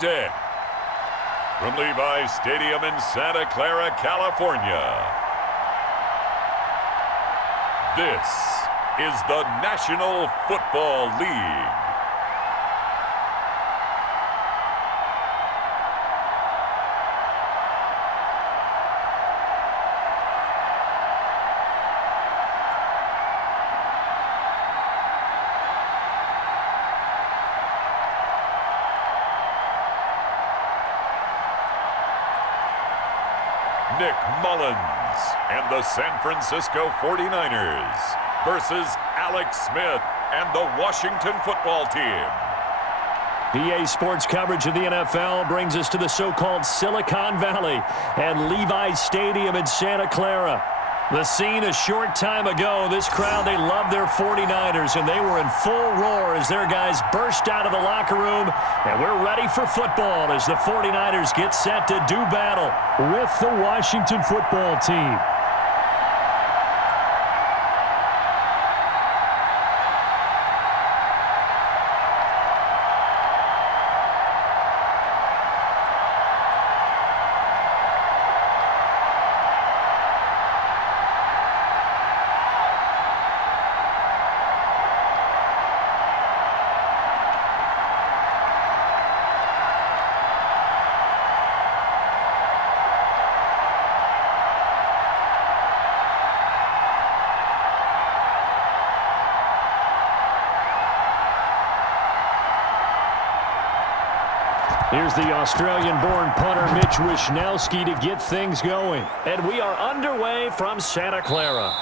Dead. From Levi's Stadium in Santa Clara, California, this is the National Football League. Nick Mullins and the San Francisco 49ers versus Alex Smith and the Washington Football Team. EA Sports coverage of the NFL brings us to the so-called Silicon Valley and Levi's Stadium in Santa Clara. The scene a short time ago, this crowd, they love their 49ers, and they were in full roar as their guys burst out of the locker room. And we're ready for football as the 49ers get set to do battle with the Washington Football Team. Here's the Australian-born punter Mitch Wishnowsky to get things going. And we are underway from Santa Clara.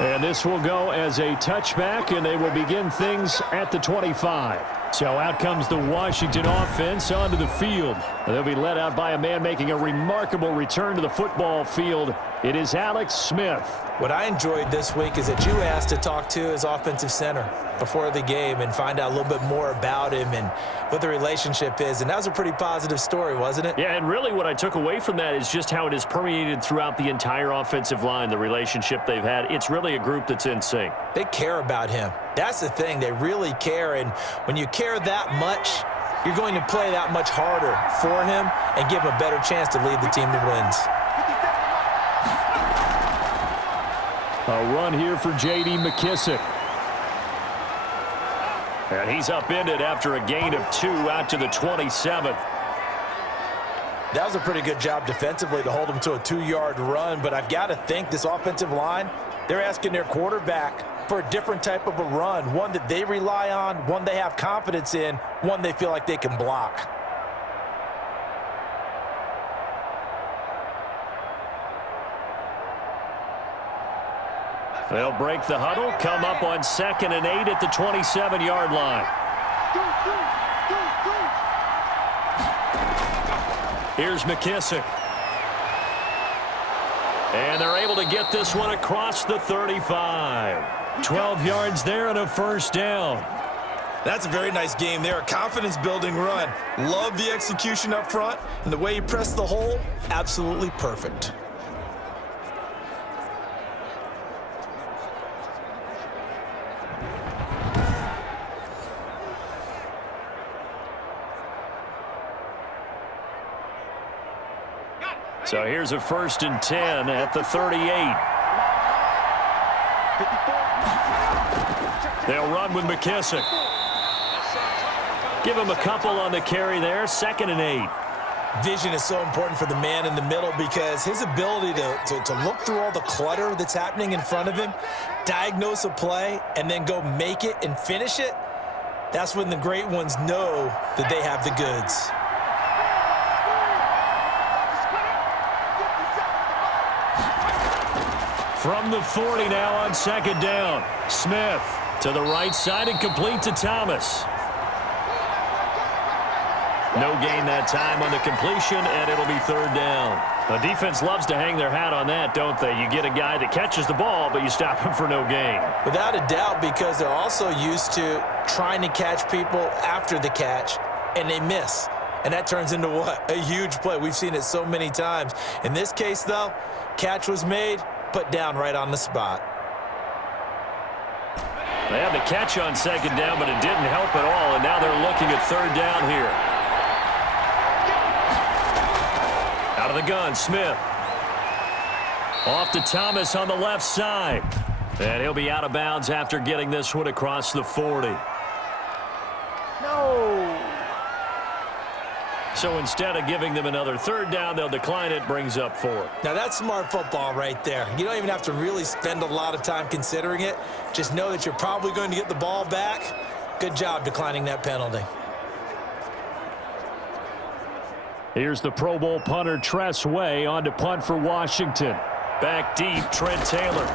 And this will go as a touchback, and they will begin things at the 25. So out comes the Washington offense onto the field. And they'll be led out by a man making a remarkable return to the football field. It is Alex Smith. What I enjoyed this week is that you asked to talk to his offensive center before the game and find out a little bit more about him and what the relationship is. And that was a pretty positive story, wasn't it? Yeah, and really what I took away from that is just how it has permeated throughout the entire offensive line, the relationship they've had. It's really a group that's in sync. They care about him. That's the thing. They really care. And when you care that much, you're going to play that much harder for him and give him a better chance to lead the team to wins. A run here for J.D. McKissick. And he's upended after a gain of 2 out to the 27. That was a pretty good job defensively to hold him to a 2-yard run, but I've got to think this offensive line, they're asking their quarterback for a different type of a run, one that they rely on, one they have confidence in, one they feel like they can block. They'll break the huddle, come up on 2nd and 8 at the 27-yard line. Here's McKissick. And they're able to get this one across the 35. 12 yards there and a first down. That's a very nice game there, a confidence-building run. Love the execution up front, and the way he pressed the hole, absolutely perfect. So here's a 1st and 10 at the 38. They'll run with McKissick. Give him a couple on the carry there. 2nd and 8. Vision is so important for the man in the middle because his ability to look through all the clutter that's happening in front of him, diagnose a play, and then go make it and finish it, that's when the great ones know that they have the goods. From the 40 now on 2nd down. Smith to the right side and complete to Thomas. No gain that time on the completion, and it'll be 3rd down. The defense loves to hang their hat on that, don't they? You get a guy that catches the ball, but you stop him for no gain. Without a doubt, because they're also used to trying to catch people after the catch, and they miss. And that turns into what? A huge play. We've seen it so many times. In this case, though, catch was made, put down right on the spot. They had the catch on 2nd down, but it didn't help at all, and now they're looking at 3rd down here. the gun, Smith. Off to Thomas on the left side. And he'll be out of bounds after getting this one across the 40. No. So instead of giving them another third down, they'll decline it, brings up 4. Now that's smart football right there. You don't even have to really spend a lot of time considering it. Just know that you're probably going to get the ball back. Good job declining that penalty. Here's the Pro Bowl punter Tress Way on to punt for Washington. Back deep, Trent Taylor.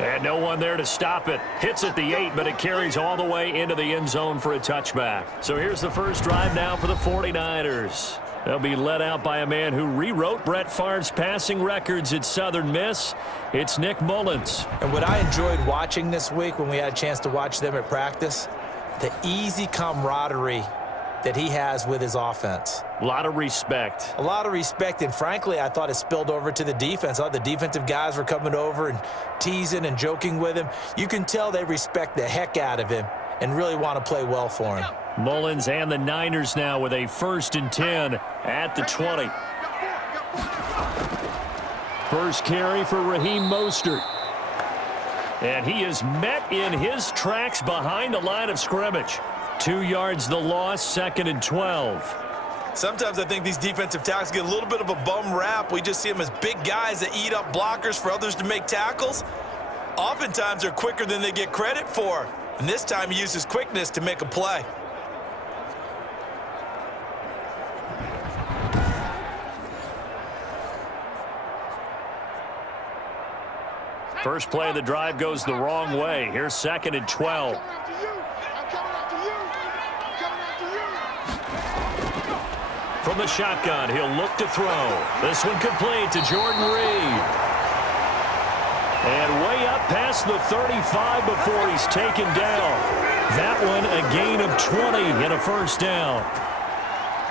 And no one there to stop it. Hits at the 8, but it carries all the way into the end zone for a touchback. So here's the first drive now for the 49ers. They'll be led out by a man who rewrote Brett Favre's passing records at Southern Miss. It's Nick Mullins. And what I enjoyed watching this week when we had a chance to watch them at practice, the easy camaraderie that he has with his offense. A lot of respect. A lot of respect, and frankly, I thought it spilled over to the defense. I thought the defensive guys were coming over and teasing and joking with him. You can tell they respect the heck out of him and really want to play well for him. Mullins and the Niners now with a 1st and 10 at the 20. First carry for Raheem Mostert. And he is met in his tracks behind the line of scrimmage. 2 yards the loss, 2nd and 12. Sometimes I think these defensive tackles get a little bit of a bum rap. We just see them as big guys that eat up blockers for others to make tackles. Oftentimes they're quicker than they get credit for. And this time he uses quickness to make a play. First play of the drive goes the wrong way. Here's 2nd and 12. From the shotgun, he'll look to throw. This one complete to Jordan Reed. And way up past the 35 before he's taken down. That one a gain of 20 and a first down.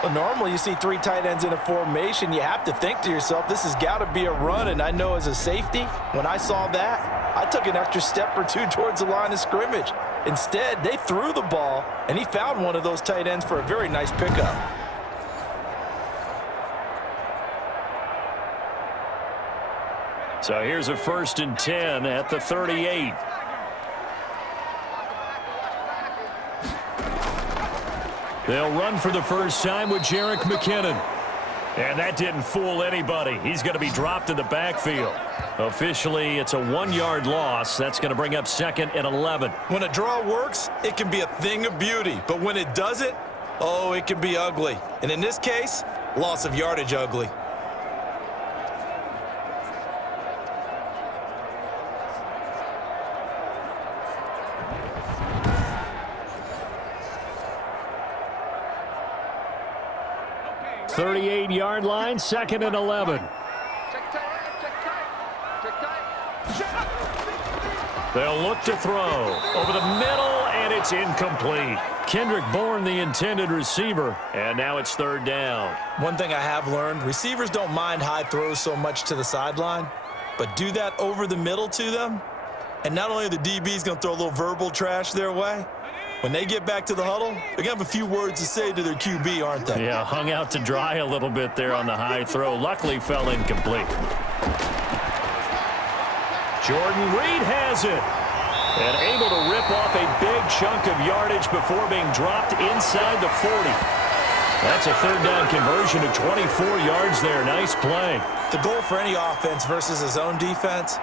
Well, normally you see 3 tight ends in a formation. You have to think to yourself, this has got to be a run. And I know as a safety, when I saw that, I took an extra step or 2 towards the line of scrimmage. Instead, they threw the ball, and he found one of those tight ends for a very nice pickup. So here's a 1st and 10 at the 38. They'll run for the first time with Jerick McKinnon. And that didn't fool anybody. He's going to be dropped in the backfield. Officially, it's a 1-yard loss. That's going to bring up 2nd and 11. When a draw works, it can be a thing of beauty. But when it doesn't, oh, it can be ugly. And in this case, loss of yardage ugly. .38-yard line, 2nd and 11. They'll look to throw over the middle, and it's incomplete. Kendrick Bourne, the intended receiver, and now it's 3rd down. One thing I have learned, receivers don't mind high throws so much to the sideline, but do that over the middle to them, and not only are the DBs going to throw a little verbal trash their way, when they get back to the huddle, they're going to have a few words to say to their QB, aren't they? Yeah, hung out to dry a little bit there on the high throw. Luckily fell incomplete. Jordan Reed has it. And able to rip off a big chunk of yardage before being dropped inside the 40. That's a 3rd down conversion of 24 yards there. Nice play. The goal for any offense versus his own defense,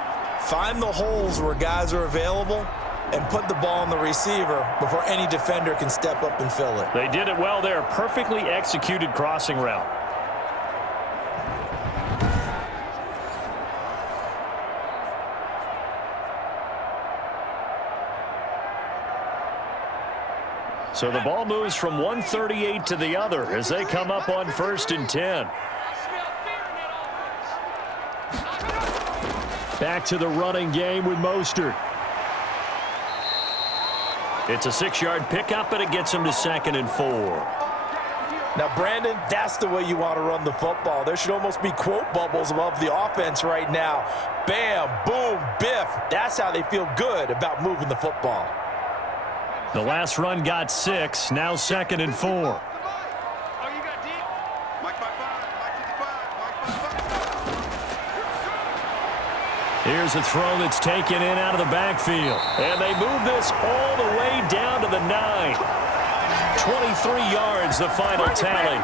find the holes where guys are available and put the ball on the receiver before any defender can step up and fill it. They did it well there. Perfectly executed crossing route. So the ball moves from 138 to the other as they come up on 1st and 10. Back to the running game with Mostert. It's a 6-yard pickup, but it gets him to 2nd and 4. Now, Brandon, that's the way you want to run the football. There should almost be quote bubbles above the offense right now. Bam, boom, biff. That's how they feel good about moving the football. The last run got 6. Now 2nd and 4. Here's a throw that's taken in out of the backfield. And they move this all the way down to the 9. 23 yards, the final tally.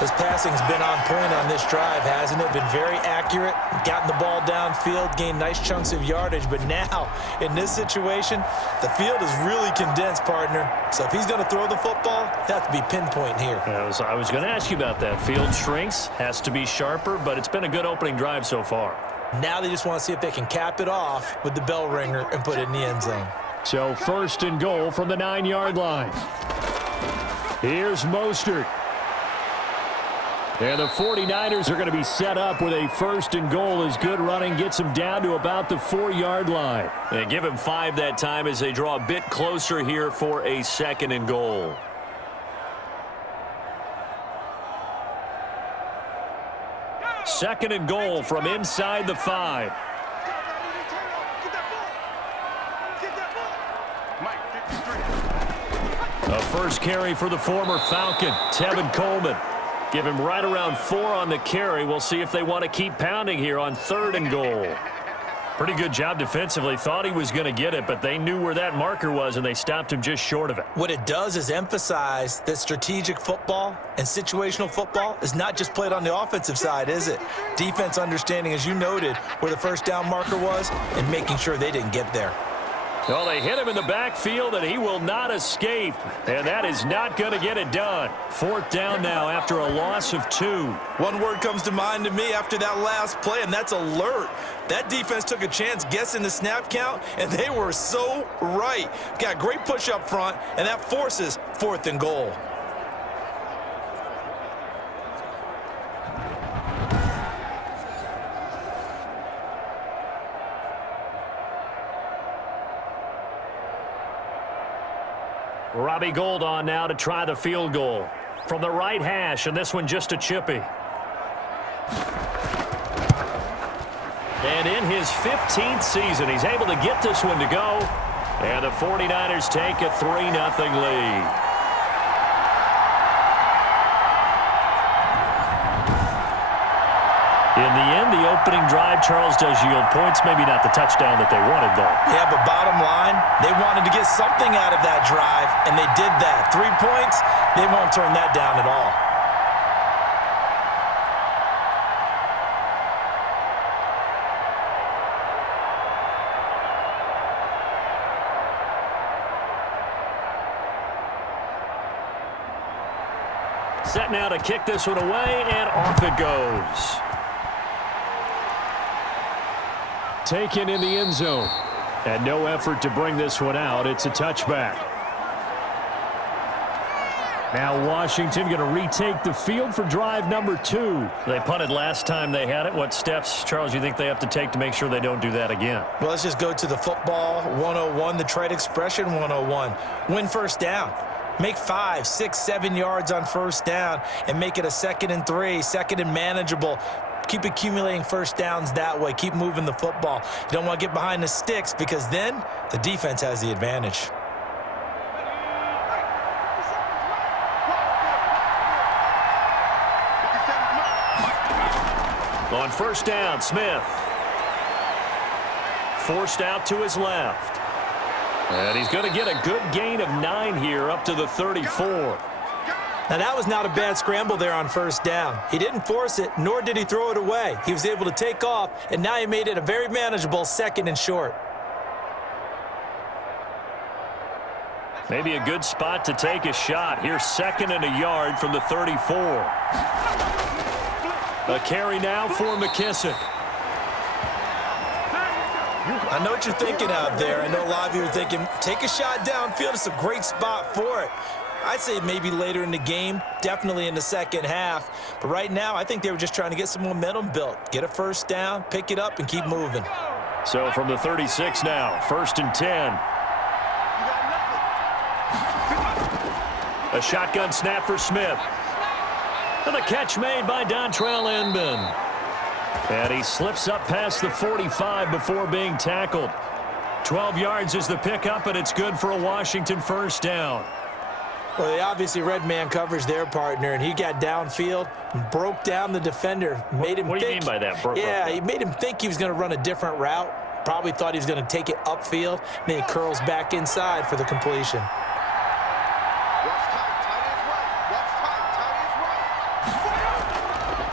His passing's been on point on this drive, hasn't it? Been very accurate, gotten the ball downfield, gained nice chunks of yardage. But now, in this situation, the field is really condensed, partner. So if he's going to throw the football, it has to be pinpoint here. I was going to ask you about that. Field shrinks, has to be sharper, but it's been a good opening drive so far. Now they just want to see if they can cap it off with the bell ringer and put it in the end zone. So 1st and goal from the 9-yard line. Here's Mostert. And the 49ers are going to be set up with a 1st and goal as good running gets them down to about the 4-yard line. They give him 5 that time as they draw a bit closer here for a 2nd and goal. Second and goal from inside the 5. A first carry for the former Falcon, Tevin Coleman. Give him right around 4 on the carry. We'll see if they want to keep pounding here on 3rd and goal. Pretty good job defensively. Thought he was going to get it, but they knew where that marker was, and they stopped him just short of it. What it does is emphasize that strategic football and situational football is not just played on the offensive side, is it? Defense understanding, as you noted, where the first down marker was and making sure they didn't get there. Well, they hit him in the backfield, and he will not escape. And that is not going to get it done. 4th down now after a loss of 2. One word comes to mind to me after that last play, and that's alert. That defense took a chance guessing the snap count, and they were so right. Got great push up front, and that forces 4th and goal. Robbie Gould on now to try the field goal. From the right hash, and this one just a chippy. And in his 15th season, he's able to get this one to go. And the 49ers take a 3-0 lead. In the end, the opening drive, Charles, does yield points. Maybe not the touchdown that they wanted, though. Yeah, but bottom line, they wanted to get something out of that drive, and they did that. 3 points, they won't turn that down at all. Set now to kick this one away, and off it goes. Taken in the end zone. And no effort to bring this one out. It's a touchback. Now Washington going to retake the field for drive number 2. They punted last time they had it. What steps, Charles, you think they have to take to make sure they don't do that again? Well, let's just go to the football 101, the trade expression 101. Win first down. Make 5, 6, 7 yards on first down and make it a 2nd and 3, 2nd and manageable. Keep accumulating first downs that way. Keep moving the football. You don't want to get behind the sticks because then the defense has the advantage. On first down, Smith. Forced out to his left. And he's going to get a good gain of 9 here up to the 34. Now, that was not a bad scramble there on first down. He didn't force it, nor did he throw it away. He was able to take off, and now he made it a very manageable 2nd and short. Maybe a good spot to take a shot. Here's 2nd and a yard from the 34. A carry now for McKissick. I know what you're thinking out there. I know a lot of you are thinking, take a shot downfield. It's a great spot for it. I'd say maybe later in the game, definitely in the second half. But right now, I think they were just trying to get some momentum built. Get a first down, pick it up, and keep moving. So from the 36 now, 1st and 10. A shotgun snap for Smith. And the catch made by Dontrell Inman. And he slips up past the 45 before being tackled. 12 yards is the pickup, and it's good for a Washington first down. Well, they obviously read man coverage their partner, and he got downfield and broke down the defender. Made him what do you mean by that? He made him think he was going to run a different route. Probably thought he was going to take it upfield. Then he curls back inside for the completion.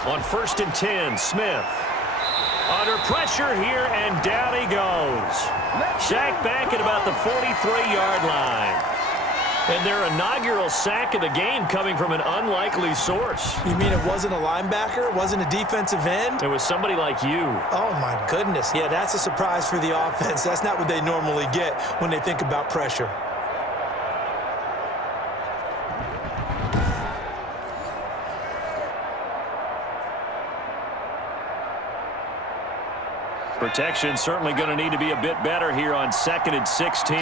On 1st and 10, Smith. Under pressure here, and down he goes. Sacked back at about the 43-yard line. And their inaugural sack of the game coming from an unlikely source. You mean it wasn't a linebacker? It wasn't a defensive end? It was somebody like you. Oh, my goodness. Yeah, that's a surprise for the offense. That's not what they normally get when they think about pressure. Protection certainly going to need to be a bit better here on 2nd and 16.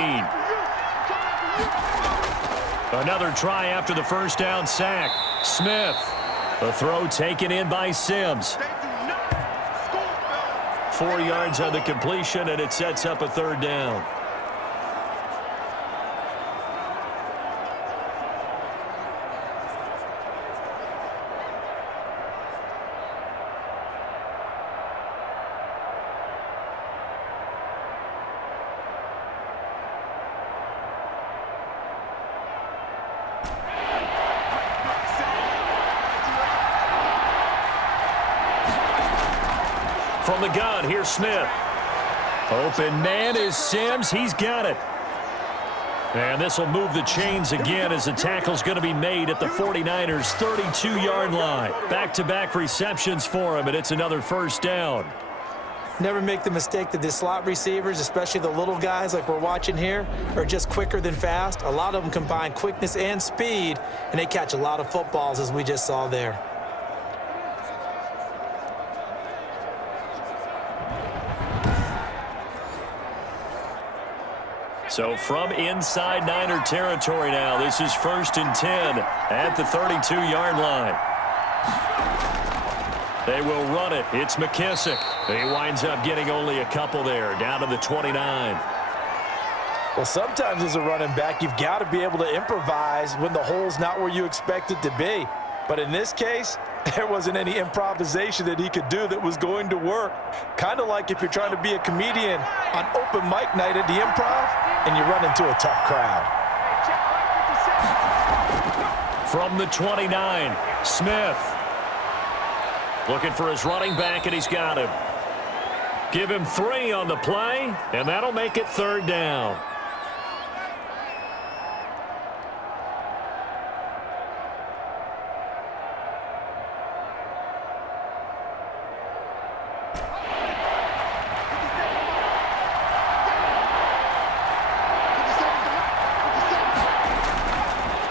Another try after the first down sack. Smith. The throw taken in by Sims. 4 yards on the completion, and it sets up a 3rd down. From the gun, here's Smith. Open man is Sims. He's got it. And this will move the chains again as the tackle's going to be made at the 49ers' 32-yard line. Back-to-back receptions for him, and it's another first down. Never make the mistake that the slot receivers, especially the little guys like we're watching here, are just quicker than fast. A lot of them combine quickness and speed, and they catch a lot of footballs, as we just saw there. So from inside Niner territory now, this is 1st and 10 at the 32-yard line. They will run it. It's McKissick. He winds up getting only a couple there, down to the 29. Well, sometimes as a running back, you've got to be able to improvise when the hole's not where you expect it to be. But in this case, there wasn't any improvisation that he could do that was going to work. Kind of like if you're trying to be a comedian on open mic night at the Improv and you run into a tough crowd. From the 29, Smith. Looking for his running back, and he's got him. Give him 3 on the play, and that'll make it 3rd down.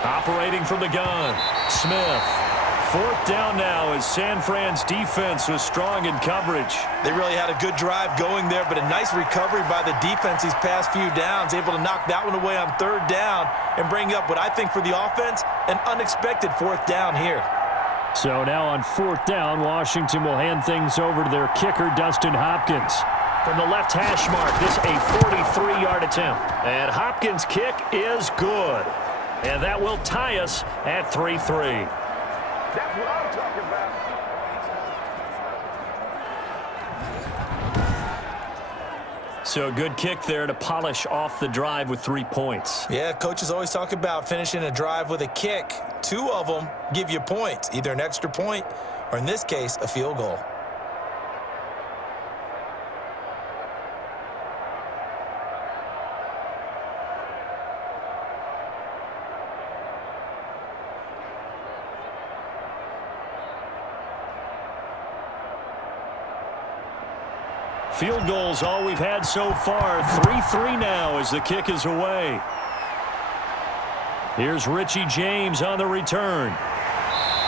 Operating from the gun, Smith. 4th down now as San Fran's defense was strong in coverage. They really had a good drive going there, but a nice recovery by the defense these past few downs, able to knock that one away on 3rd down and bring up what I think for the offense, an unexpected 4th down here. So now on 4th down, Washington will hand things over to their kicker, Dustin Hopkins. From the left hash mark, this a 43-yard attempt. And Hopkins' kick is good. And that will tie us at 3-3. That's what I'm talking about. So a good kick there to polish off the drive with 3 points. Yeah, coaches always talk about finishing a drive with a kick. 2 of them give you points, either an extra point or, in this case, a field goal. Field goals all we've had so far. 3-3 now as the kick is away. Here's Richie James on the return.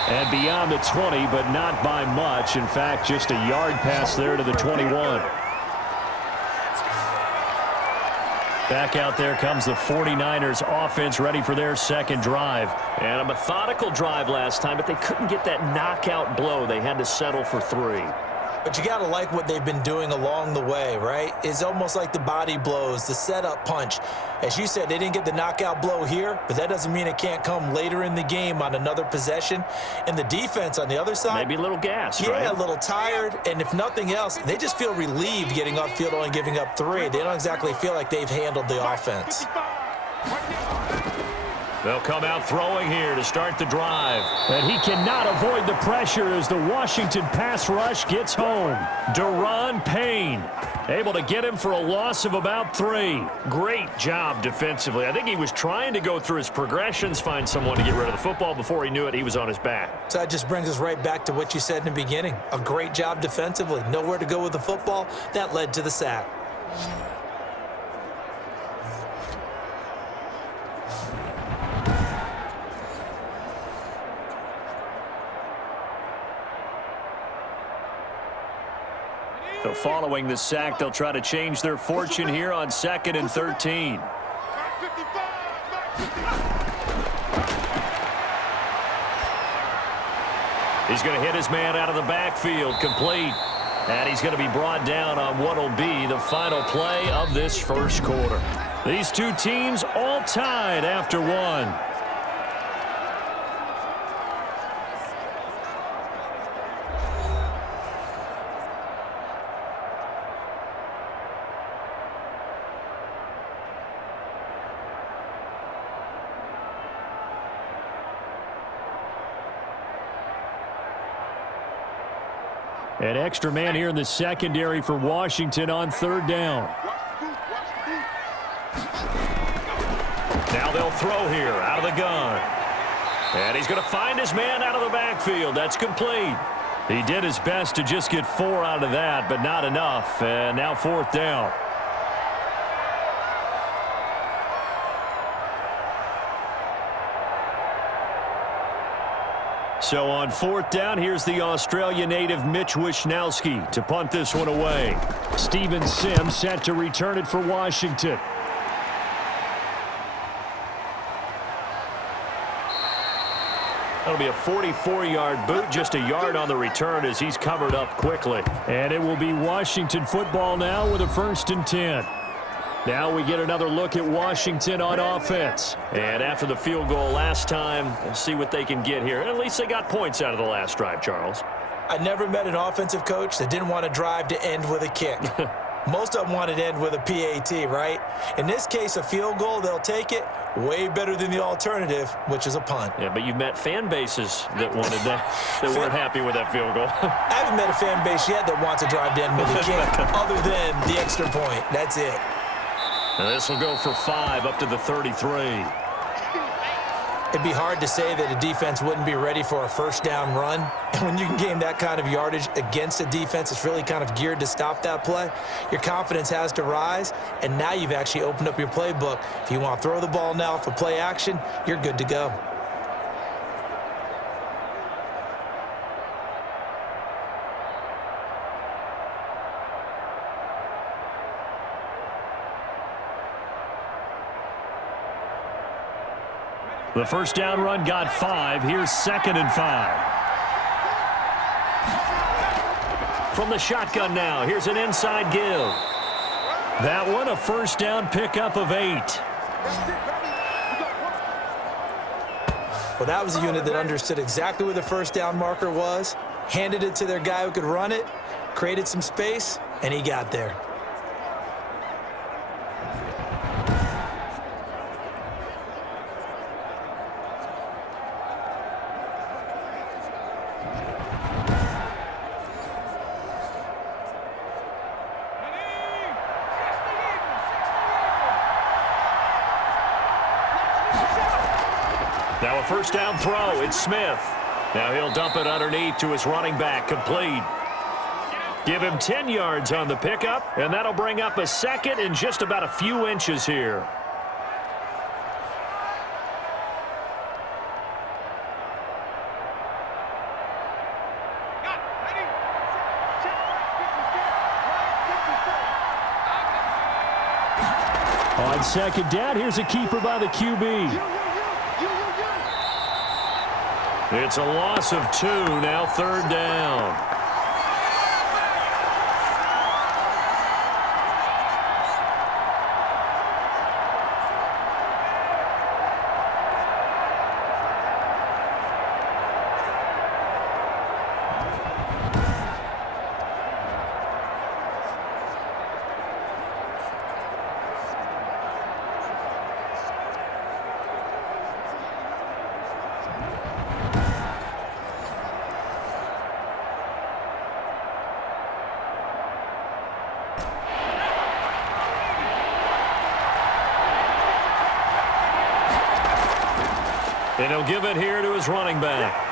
And beyond the 20, but not by much. In fact, just a yard pass there to the 21. Back out there comes the 49ers offense ready for their second drive. And a methodical drive last time, but they couldn't get that knockout blow. They had to settle for 3. But you got to like what they've been doing along the way, right? It's almost like the body blows, the setup punch. As you said, they didn't get the knockout blow here, but that doesn't mean it can't come later in the game on another possession. And the defense on the other side. Maybe a little gas, right? Yeah, a little tired. And if nothing else, they just feel relieved getting upfield only giving up 3. They don't exactly feel like they've handled the offense. They'll come out throwing here to start the drive. And he cannot avoid the pressure as the Washington pass rush gets home. Deron Payne able to get him for a loss of about 3. Great job defensively. I think he was trying to go through his progressions, find someone to get rid of the football. Before he knew it, he was on his back. So that just brings us right back to what you said in the beginning. A great job defensively. Nowhere to go with the football. That led to the sack. So following the sack, they'll try to change their fortune here on 2nd and 13. He's going to hit his man out of the backfield, complete. And he's going to be brought down on what will be the final play of this first quarter. These two teams all tied after 1. An extra man here in the secondary for Washington on 3rd down. Now they'll throw here out of the gun. And he's going to find his man out of the backfield. That's complete. He did his best to just get 4 out of that, but not enough. And now 4th down. So on 4th down, here's the Australia native Mitch Wishnowsky to punt this one away. Steven Sims set to return it for Washington. That'll be a 44-yard boot, just a yard on the return as he's covered up quickly. And it will be Washington football now with a 1st and 10. Now we get another look at Washington on offense. And after the field goal last time, we'll see what they can get here. At least they got points out of the last drive, Charles. I never met an offensive coach that didn't want to drive to end with a kick. Most of them wanted to end with a PAT, right? In this case, a field goal, they'll take it. Way better than the alternative, which is a punt. Yeah, but you've met fan bases that wanted that, that weren't happy with that field goal. I haven't met a fan base yet that wants to drive to end with a kick, other than the extra point. That's it. And this will go for 5 up to the 33. It'd be hard to say that a defense wouldn't be ready for a 1st down run. And when you can gain that kind of yardage against a defense that's really kind of geared to stop that play, your confidence has to rise, and now you've actually opened up your playbook. If you want to throw the ball now for play action, you're good to go. The 1st down run got 5. Here's 2nd and 5. From the shotgun now, here's an inside give. That one a 1st down pickup of 8. Well, that was a unit that understood exactly where the 1st down marker was, handed it to their guy who could run it, created some space, and he got there. Now a 1st down throw. It's Smith. Now he'll dump it underneath to his running back. Complete. Give him 10 yards on the pickup, and that'll bring up a 2nd and just about a few inches here. On 2nd down, here's a keeper by the QB. It's a loss of 2, now 3rd down. And he'll give it here to his running back.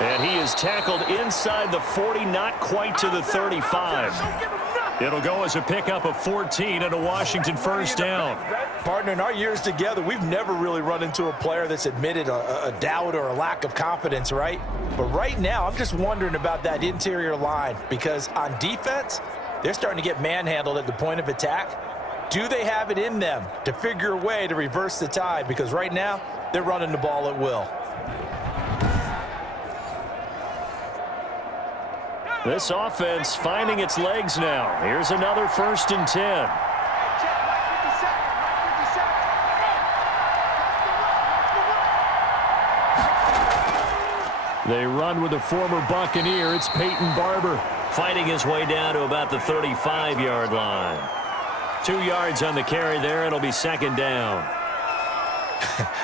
And he is tackled inside the 40, not quite to the 35. It'll go as a pickup of 14 and a Washington first down. Partner, in our years together, we've never really run into a player that's admitted a doubt or a lack of confidence, right? But right now, I'm just wondering about that interior line because on defense, they're starting to get manhandled at the point of attack. Do they have it in them to figure a way to reverse the tide? Because right now, they're running the ball at will. This offense finding its legs now. Here's another 1st and 10. They run with a former Buccaneer. It's Peyton Barber fighting his way down to about the 35-yard line. 2 yards on the carry there. It'll be 2nd down.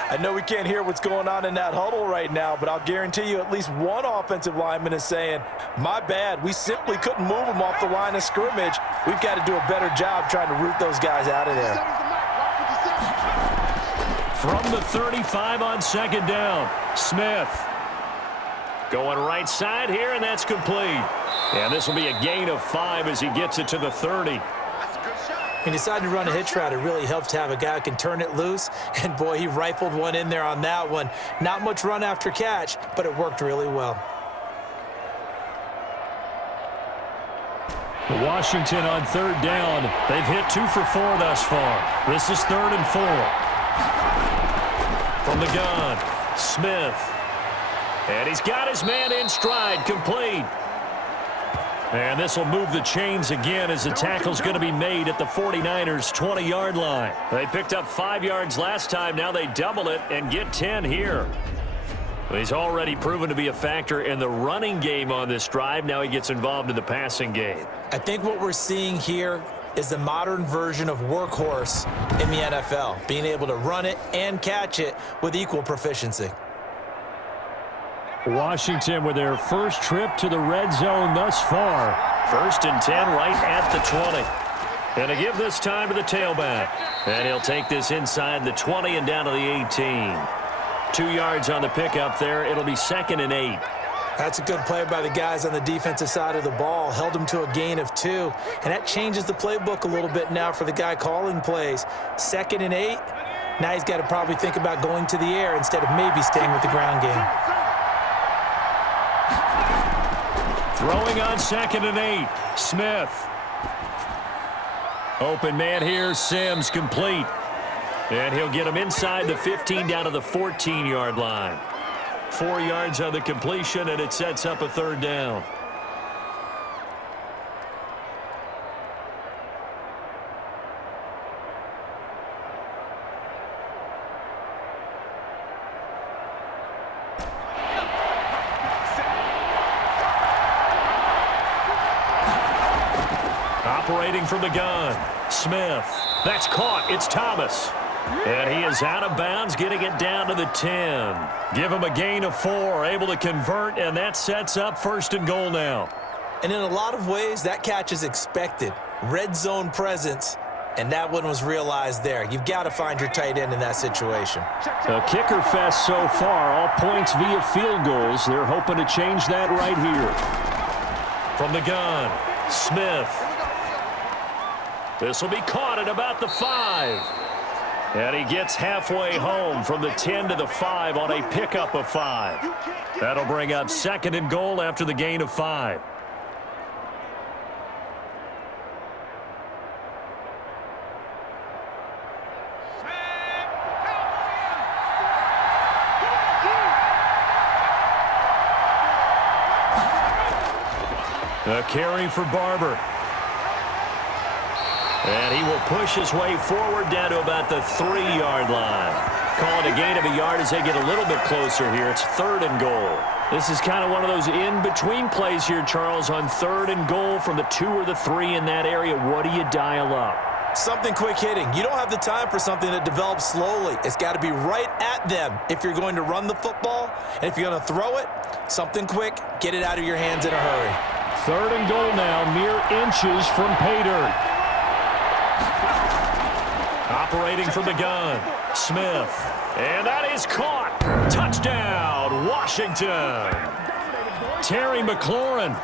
I know we can't hear what's going on in that huddle right now, but I'll guarantee you at least one offensive lineman is saying, my bad, we simply couldn't move them off the line of scrimmage. We've got to do a better job trying to root those guys out of there. From the 35 on 2nd down, Smith. Going right side here, and that's complete. And this will be a gain of 5 as he gets it to the 30. He decided to run a hitch route. It really helps to have a guy who can turn it loose. And, boy, he rifled one in there on that one. Not much run after catch, but it worked really well. Washington on 3rd down. They've hit 2 for 4 thus far. This is 3rd and 4. From the gun, Smith. And he's got his man in stride, complete. And this will move the chains again as the tackle's going to be made at the 49ers' 20-yard line. They picked up 5 yards last time. Now they double it and get 10 here. He's already proven to be a factor in the running game on this drive. Now he gets involved in the passing game. I think what we're seeing here is the modern version of workhorse in the NFL, being able to run it and catch it with equal proficiency. Washington with their first trip to the red zone thus far. 1st and 10 right at the 20. And a give this time to the tailback. And he'll take this inside the 20 and down to the 18. 2 yards on the pickup there. It'll be 2nd and 8. That's a good play by the guys on the defensive side of the ball. Held him to a gain of 2. And that changes the playbook a little bit now for the guy calling plays. 2nd and 8. Now he's got to probably think about going to the air instead of maybe staying with the ground game. Throwing on 2nd and 8. Smith. Open man here. Sims complete. And he'll get him inside the 15 down to the 14-yard line. 4 yards on the completion, and it sets up a 3rd down. Operating from the gun, Smith. That's caught. It's Thomas. And he is out of bounds, getting it down to the 10. Give him a gain of 4, able to convert, and that sets up 1st and goal now. And in a lot of ways, that catch is expected. Red zone presence, and that one was realized there. You've got to find your tight end in that situation. A kicker fest so far, all points via field goals. They're hoping to change that right here. From the gun, Smith. This will be caught at about the 5. And he gets halfway home from the 10 to the 5 on a pickup of 5. That'll bring up 2nd and goal after the gain of 5. A carry for Barber. And he will push his way forward down to about the 3-yard line. Call it a gain of a yard as they get a little bit closer here. It's 3rd and goal. This is kind of one of those in-between plays here, Charles, on 3rd and goal from the 2 or the 3 in that area. What do you dial up? Something quick hitting. You don't have the time for something that develops slowly. It's got to be right at them if you're going to run the football. And if you're going to throw it, something quick, get it out of your hands in a hurry. 3rd and goal now, mere inches from pay dirt. Operating from the gun, Smith. And that is caught. Touchdown, Washington. Terry McLaurin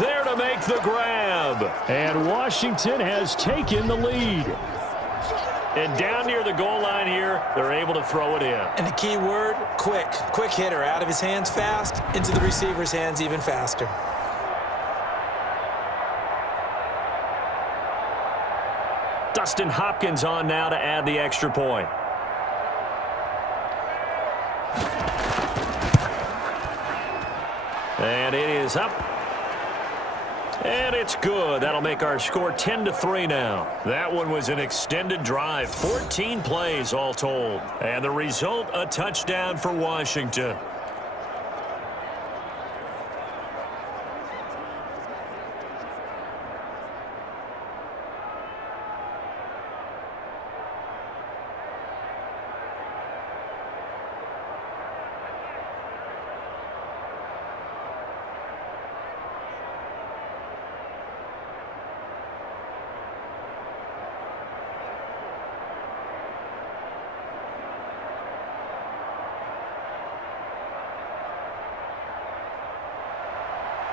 there to make the grab. And Washington has taken the lead. And down near the goal line here, they're able to throw it in. And the key word, quick. Quick hitter, out of his hands fast, into the receiver's hands even faster. Dustin Hopkins on now to add the extra point. And it is up. And it's good. That'll make our score 10-3 now. That one was an extended drive. 14 plays all told. And the result, a touchdown for Washington.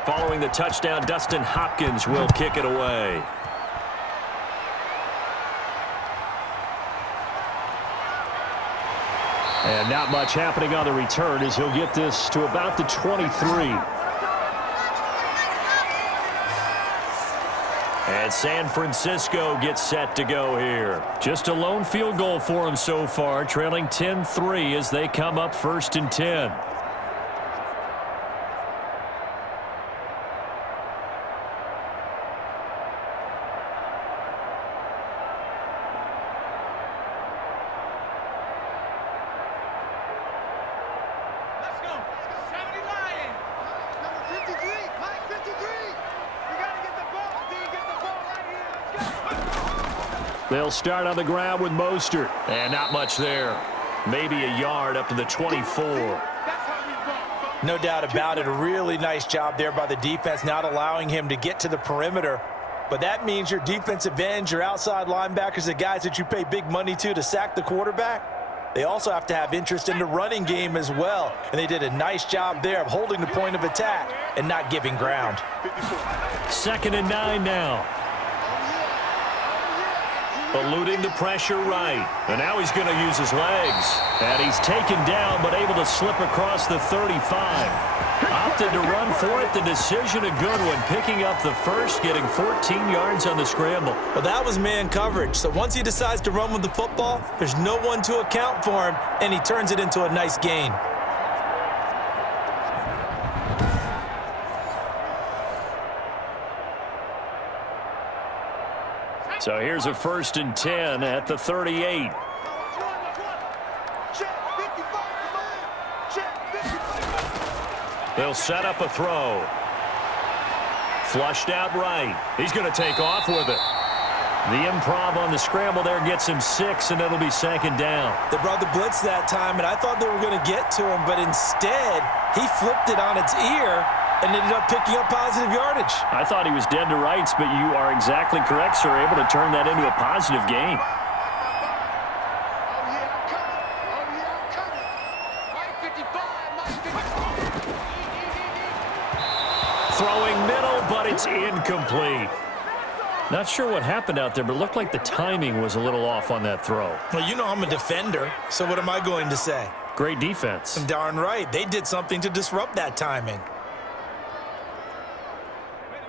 Following the touchdown, Dustin Hopkins will kick it away. And not much happening on the return as he'll get this to about the 23. And San Francisco gets set to go here. Just a lone field goal for them so far, trailing 10-3 as they come up 1st and 10. They'll start on the ground with Mostert. And not much there. Maybe a yard up to the 24. No doubt about it. A really nice job there by the defense, not allowing him to get to the perimeter. But that means your defensive ends, your outside linebackers, the guys that you pay big money to sack the quarterback, they also have to have interest in the running game as well. And they did a nice job there of holding the point of attack and not giving ground. 2nd and 9 now. Eluding the pressure right. And now he's going to use his legs. And he's taken down but able to slip across the 35. Opted to run for it. The decision a good one. Picking up the first, getting 14 yards on the scramble. Well, that was man coverage. So once he decides to run with the football, there's no one to account for him, and he turns it into a nice gain. So here's a 1st and 10 at the 38. They'll set up a throw. Flushed out right. He's going to take off with it. The improv on the scramble there gets him 6, and it'll be 2nd down. They brought the blitz that time, and I thought they were going to get to him, but instead he flipped it on its ear and ended up picking up positive yardage. I thought he was dead to rights, but you are exactly correct, sir. Able to turn that into a positive gain. Throwing middle, but it's incomplete. Not sure what happened out there, but it looked like the timing was a little off on that throw. Well, you know I'm a defender, so what am I going to say? Great defense. And darn right, they did something to disrupt that timing.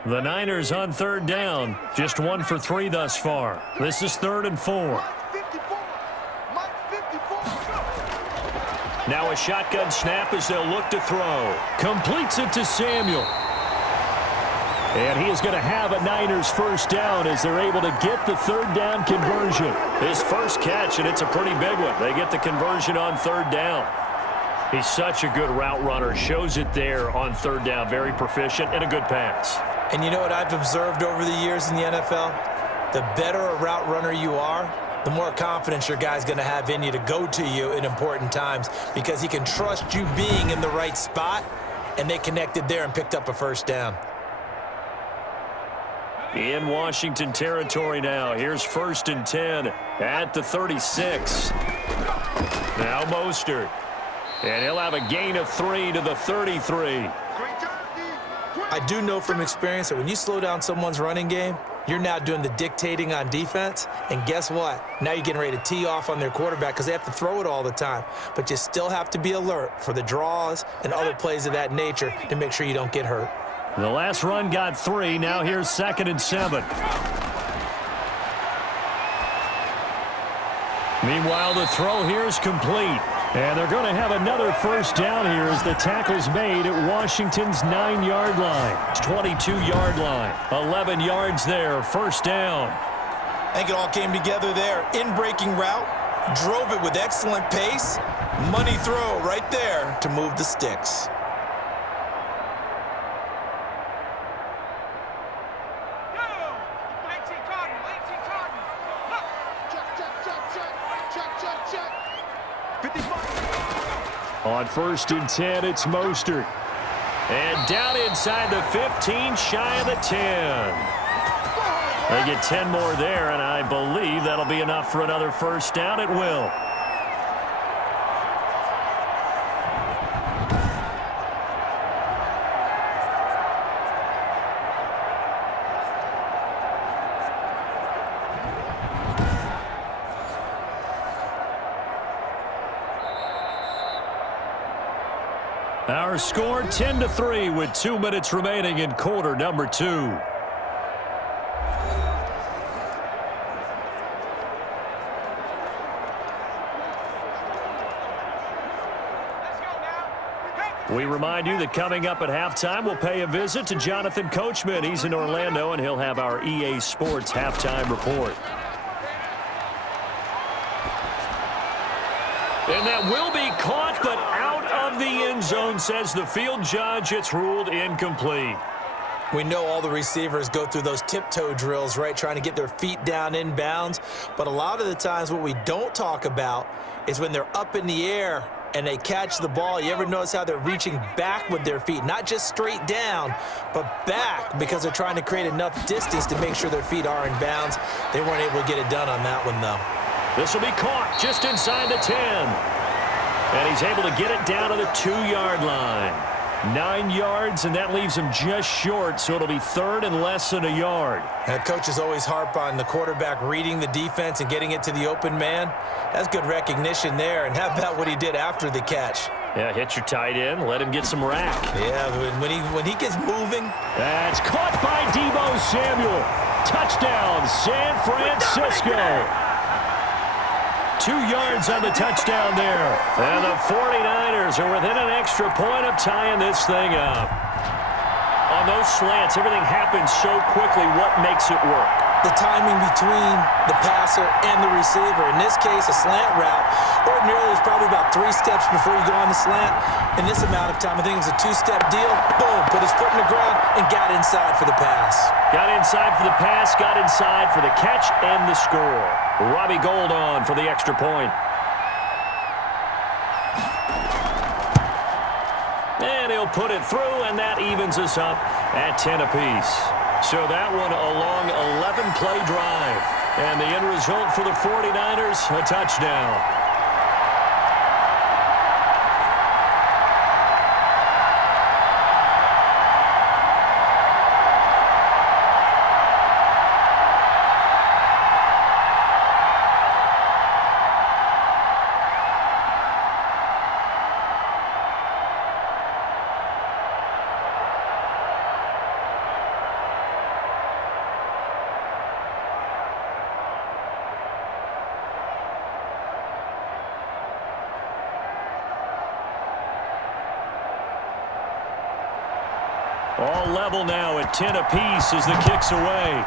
The Niners on 3rd down. Just 1 for 3 thus far. This is 3rd and 4. Now a shotgun snap as they'll look to throw. Completes it to Samuel. And he is going to have a Niners 1st down as they're able to get the 3rd down conversion. His first catch, and it's a pretty big one. They get the conversion on 3rd down. He's such a good route runner. Shows it there on 3rd down. Very proficient and a good pass. And you know what I've observed over the years in the NFL? The better a route runner you are, the more confidence your guy's going to have in you to go to you in important times because he can trust you being in the right spot, and they connected there and picked up a 1st down. In Washington territory now. Here's 1st and 10 at the 36. Now Mostert. And he'll have a gain of 3 to the 33. I do know from experience that when you slow down someone's running game, you're now doing the dictating on defense. And guess what? Now you're getting ready to tee off on their quarterback because they have to throw it all the time. But you still have to be alert for the draws and other plays of that nature to make sure you don't get hurt. The last run got 3. Now here's 2nd and 7. Meanwhile, the throw here is complete. And they're going to have another first down here as the tackle's made at Washington's 9-yard line. 22-yard line. 11 yards there. First down. I think it all came together there. In-breaking route. Drove it with excellent pace. Money throw right there to move the sticks. On 1st and 10, it's Mostert. And down inside the 15, shy of the 10. They get 10 more there, and I believe that'll be enough for another first down. It will. Our score 10-3 with 2 minutes remaining in quarter number 2. We remind you that coming up at halftime, we'll pay a visit to Jonathan Coachman. He's in Orlando, and he'll have our EA Sports halftime report. And that will be caught, but out of the end zone, says the field judge. It's ruled incomplete. We know all the receivers go through those tiptoe drills, right, trying to get their feet down inbounds. But a lot of the times what we don't talk about is when they're up in the air and they catch the ball. You ever notice how they're reaching back with their feet, not just straight down, but back, because they're trying to create enough distance to make sure their feet are in bounds. They weren't able to get it done on that one, though. This will be caught just inside the 10. And he's able to get it down to the 2-yard line. 9 yards, and that leaves him just short, so it'll be 3rd and less than a yard. And coaches always harp on the quarterback reading the defense and getting it to the open man. That's good recognition there. And how about what he did after the catch? Yeah, hit your tight end, let him get some rack. Yeah, when he gets moving. That's caught by Deebo Samuel. Touchdown, San Francisco. 2 yards on the touchdown there. And the 49ers are within an extra point of tying this thing up. On those slants, everything happens so quickly. What makes it work? The timing between the passer and the receiver. In this case, a slant route. Ordinarily, it's probably about 3 steps before you go on the slant. In this amount of time, I think it was a 2-step deal. Boom, put his foot in the ground and got inside for the pass. Got inside for the pass, got inside for the catch and the score. Robbie Gould on for the extra point. And he'll put it through, and that evens us up at 10 apiece. So that one a long 11-play drive. And the end result for the 49ers, a touchdown. All level now at 10 apiece as the kick's away.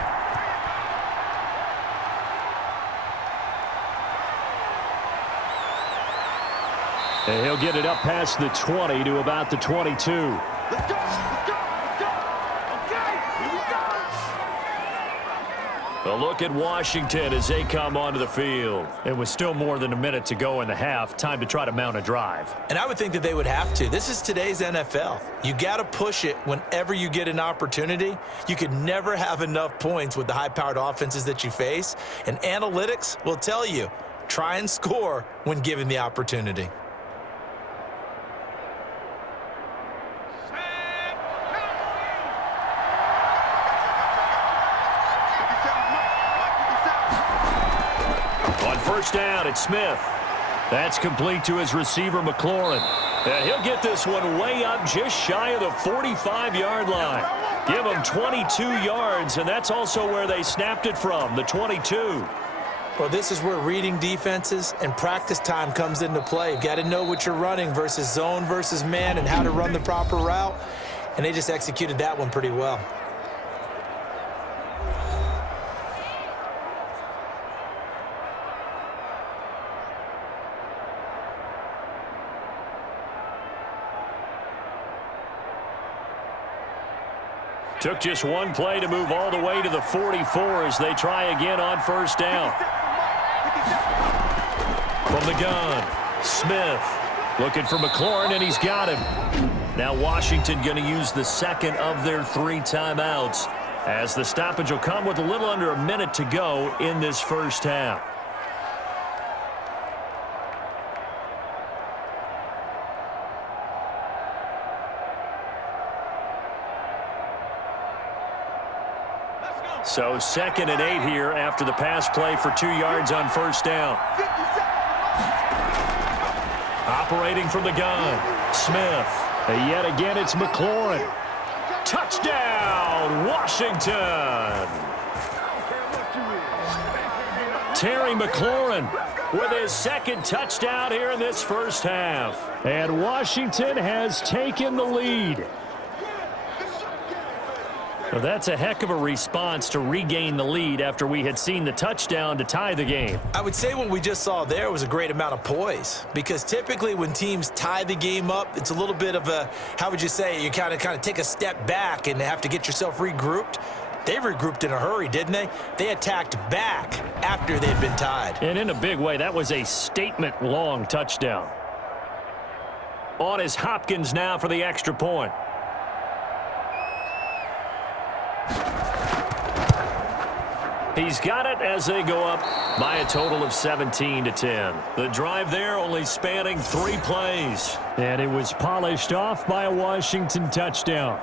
And he'll get it up past the 20 to about the 22. Let's go, let's go, let's go. Okay, here we go. A look at Washington as they come onto the field. It was still more than a minute to go in the half. Time to try to mount a drive. And I would think that they would have to. This is today's NFL. You got to push it whenever you get an opportunity. You could never have enough points with the high-powered offenses that you face. And analytics will tell you, try and score when given the opportunity. first down. It's Smith. That's complete to his receiver, McLaurin. And he'll get this one way up just shy of the 45-yard line. Give him 22 yards, and that's also where they snapped it from, the 22. Well, this is where reading defenses and practice time comes into play. You've got to know what you're running versus zone versus man and how to run the proper route. And they just executed that one pretty well. Took just one play to move all the way to the 44 as they try again on first down. From the gun, Smith looking for McLaurin, and he's got him. Now Washington going to use the second of their 3 timeouts as the stoppage will come with a little under a minute to go in this first half. So 2nd and 8 here after the pass play for 2 yards on first down. Operating from the gun, Smith. And yet again, it's McLaurin. Touchdown, Washington. Terry McLaurin with his 2nd touchdown here in this first half. And Washington has taken the lead. Well, that's a heck of a response to regain the lead after we had seen the touchdown to tie the game. I would say what we just saw there was a great amount of poise, because typically when teams tie the game up, it's a little bit of a, how would you say, you kind of take a step back and have to get yourself regrouped. They regrouped in a hurry, didn't they? They attacked back after they'd been tied. And in a big way, that was a statement-long touchdown. On is Hopkins now for the extra point. He's got it as they go up by a total of 17-10. The drive there only spanning 3 plays. And it was polished off by a Washington touchdown.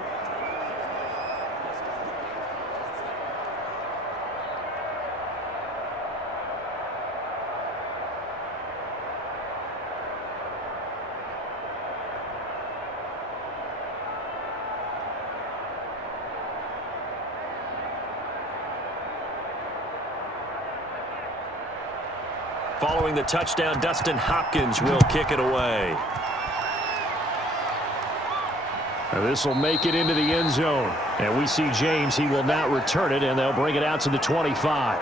Following the touchdown, Dustin Hopkins will kick it away. This will make it into the end zone. And we see James. He will not return it, and they'll bring it out to the 25.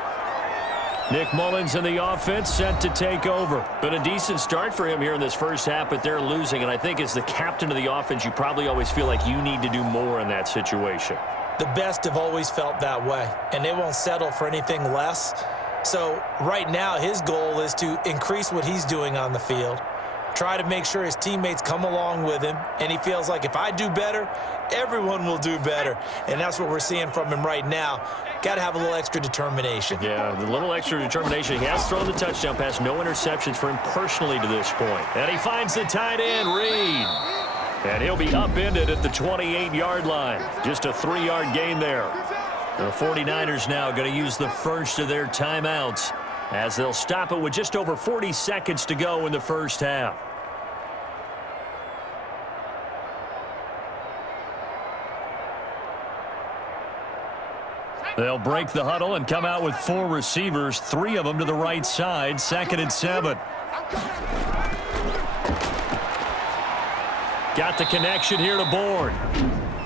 Nick Mullins in the offense set to take over. Been a decent start for him here in this first half, but they're losing. And I think as the captain of the offense, you probably always feel like you need to do more in that situation. The best have always felt that way, and they won't settle for anything less. So right now his goal is to increase what he's doing on the field, try to make sure his teammates come along with him, and he feels like if I do better, everyone will do better. And that's what we're seeing from him right now. Got to have a little extra determination. Yeah, the little extra determination. He has thrown the touchdown pass, no interceptions for him personally to this point. And he finds the tight end, Reed. And he'll be upended at the 28-yard line. Just a 3-yard gain there. The 49ers now going to use the first of their timeouts as they'll stop it with just over 40 seconds to go in the first half. They'll break the huddle and come out with 4 receivers, 3 of them to the right side, 2nd and 7. Got the connection here to Bourne.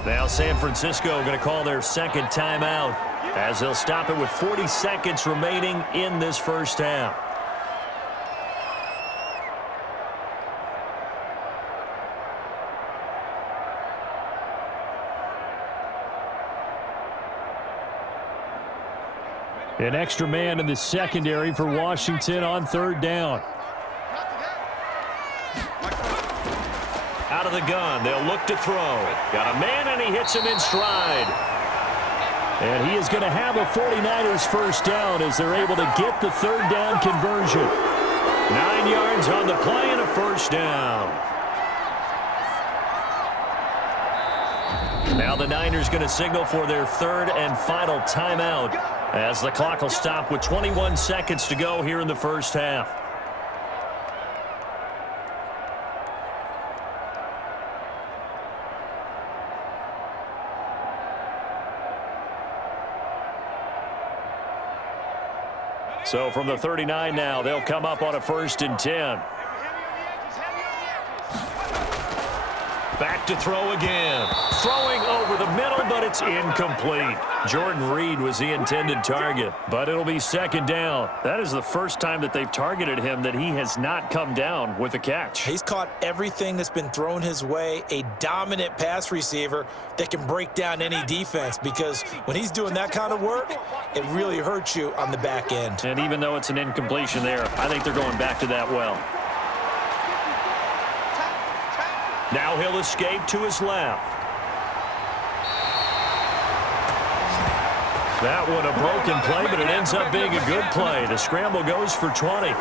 Now San Francisco going to call their 2nd timeout as they'll stop it with 40 seconds remaining in this first half. An extra man in the secondary for Washington on 3rd down. Out of the gun, they'll look to throw. Got a man, and he hits him in stride. And he is going to have a 49ers first down as they're able to get the 3rd down conversion. 9 yards on the play and a first down. Now the Niners going to signal for their 3rd and final timeout as the clock will stop with 21 seconds to go here in the first half. So from the 39 now, they'll come up on a 1st and 10. Back to throw again. Throwing over the middle, but it's incomplete. Jordan Reed was the intended target, but it'll be 2nd down. That is the first time that they've targeted him that he has not come down with a catch. He's caught everything that's been thrown his way, a dominant pass receiver that can break down any defense, because when he's doing that kind of work, it really hurts you on the back end. And even though it's an incompletion there, I think they're going back to that well. Now he'll escape to his left. That one a broken play, but it ends up being a good play. The scramble goes for 20.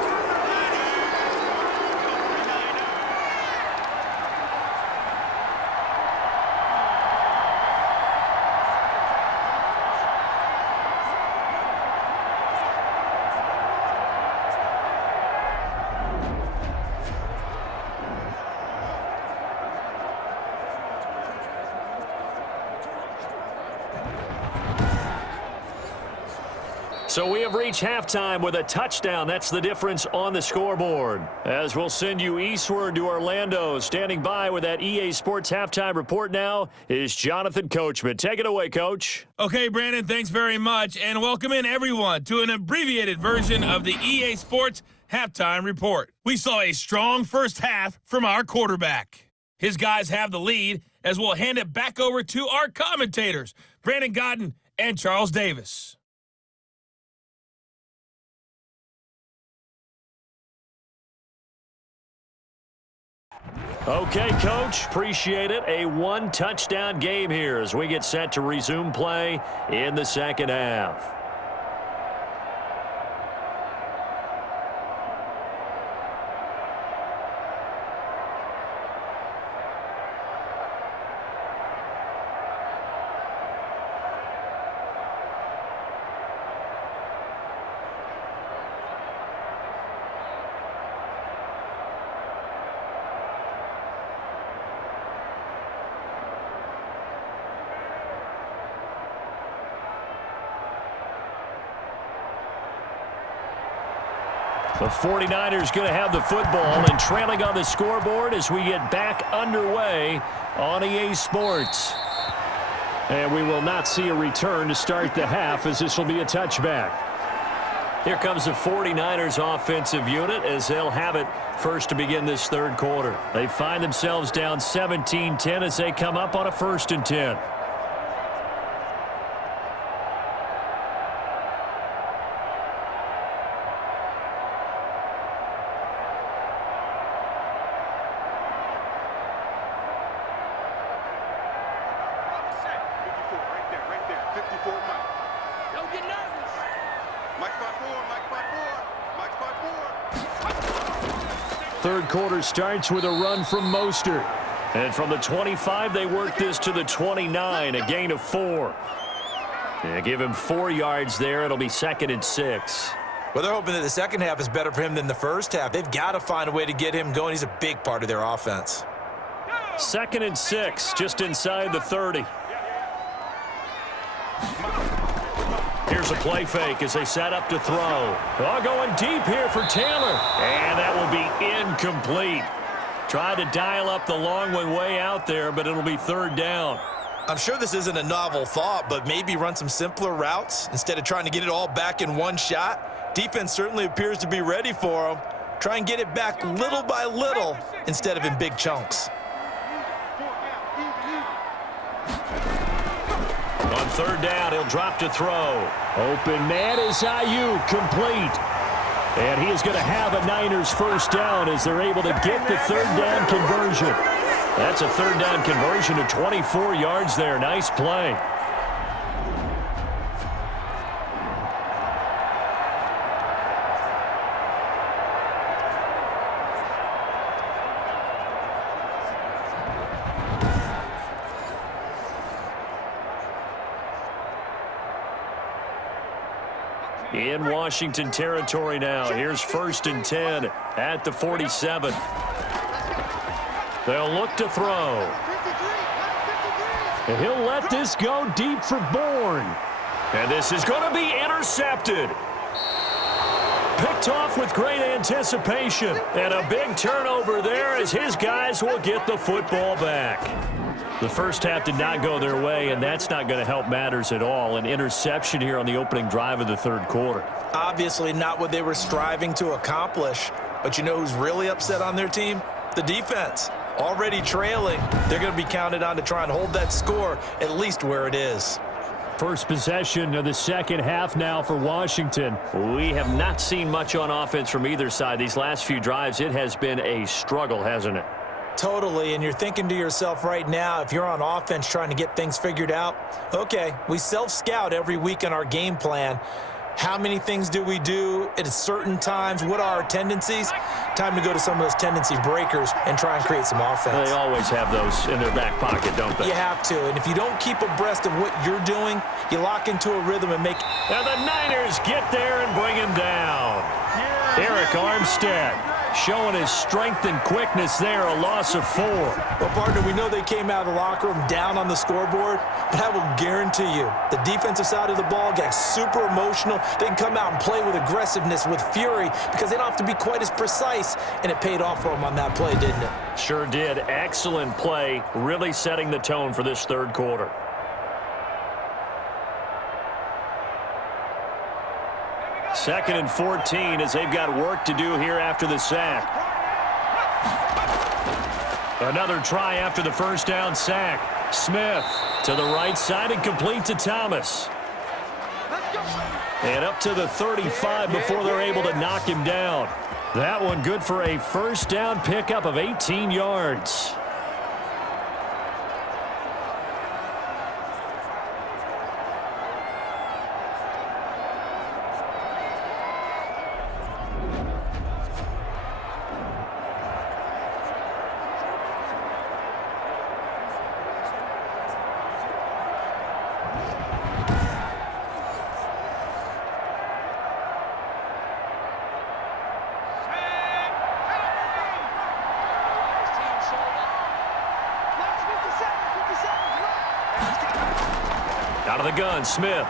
So we have reached halftime with a touchdown. That's the difference on the scoreboard. As we'll send you eastward to Orlando. Standing by with that EA Sports halftime report now is Jonathan Coachman. Take it away, Coach. Okay, Brandon, thanks very much. And welcome in, everyone, to an abbreviated version of the EA Sports halftime report. We saw a strong first half from our quarterback. His guys have the lead as we'll hand it back over to our commentators, Brandon Godden and Charles Davis. Okay, Coach, appreciate it. A one-touchdown game here as we get set to resume play in the second half. The 49ers going to have the football and trailing on the scoreboard as we get back underway on EA Sports. And we will not see a return to start the half as this will be a touchback. Here comes the 49ers offensive unit as they'll have it first to begin this third quarter. They find themselves down 17-10 as they come up on a 1st and 10. Third quarter starts with a run from Mostert. And from the 25, they work this to the 29, a gain of 4. They give him 4 yards there. It'll be 2nd and 6. Well, they're hoping that the second half is better for him than the first half. They've got to find a way to get him going. He's a big part of their offense. 2nd and 6, just inside the 30. Here's a play fake as they set up to throw. Oh, going deep here for Taylor. And that will be incomplete. Tried to dial up the long one way out there, but it'll be 3rd down. I'm sure this isn't a novel thought, but maybe run some simpler routes instead of trying to get it all back in one shot. Defense certainly appears to be ready for him. Try and get it back little by little instead of in big chunks. On 3rd down, he'll drop to throw. Open man is Ayuk, complete. And he is going to have a Niners 1st down as they're able to get the 3rd down conversion. That's a 3rd down conversion to 24 yards there. Nice play. in Washington territory now. Here's 1st and 10 at the 47. They'll look to throw. And he'll let this go deep for Bourne. And this is going to be intercepted. Picked off with great anticipation. And a big turnover there as his guys will get the football back. The first half did not go their way, and that's not going to help matters at all. An interception here on the opening drive of the third quarter. Obviously not what they were striving to accomplish. But you know who's really upset on their team? The defense. Already trailing. They're going to be counted on to try and hold that score at least where it is. First possession of the second half now for Washington. We have not seen much on offense from either side. These last few drives, it has been a struggle, hasn't it? Totally, and you're thinking to yourself right now, if you're on offense trying to get things figured out, okay, we self-scout every week in our game plan. How many things do we do at certain times? What are our tendencies? Time to go to some of those tendency breakers and try and create some offense. They always have those in their back pocket, don't they? You have to, and if you don't keep abreast of what you're doing, you lock into a rhythm and make... And the Niners get there and bring him down. Eric Armstead showing his strength and quickness there, a loss of 4. Well, partner, we know they came out of the locker room down on the scoreboard, but I will guarantee you the defensive side of the ball got super emotional. They can come out and play with aggressiveness, with fury, because they don't have to be quite as precise, and it paid off for them on that play, didn't it? Sure did. Excellent play, really setting the tone for this third quarter. Second and 14 as they've got work to do here after the sack. Another try after the first down sack. Smith to the right side and complete to Thomas. And up to the 35 before they're able to knock him down. That one good for a first down pickup of 18 yards. Out of the gun, Smith.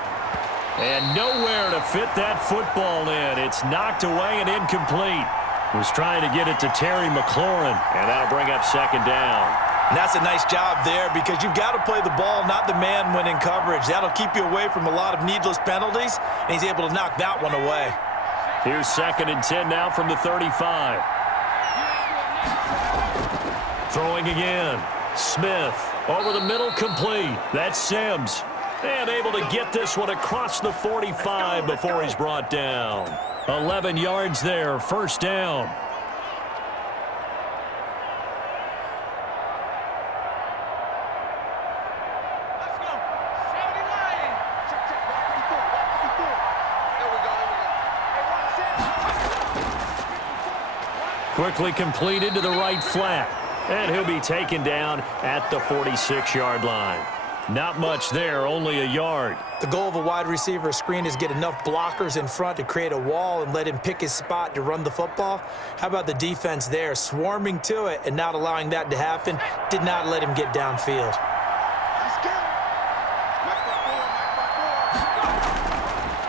And nowhere to fit that football in. It's knocked away and incomplete. Was trying to get it to Terry McLaurin, and that'll bring up second down. And that's a nice job there because you've got to play the ball, not the man when in coverage. That'll keep you away from a lot of needless penalties, and he's able to knock that one away. Here's 2nd and 10 now from the 35. Throwing again. Smith over the middle, complete. That's Sims. And able to get this one across the 45 before he's brought down. 11 yards there, first down. Quickly completed to the right flat. And he'll be taken down at the 46-yard line. Not much there, only a yard. The goal of a wide receiver screen is get enough blockers in front to create a wall and let him pick his spot to run the football. How about the defense there, swarming to it and not allowing that to happen? Did not let him get downfield.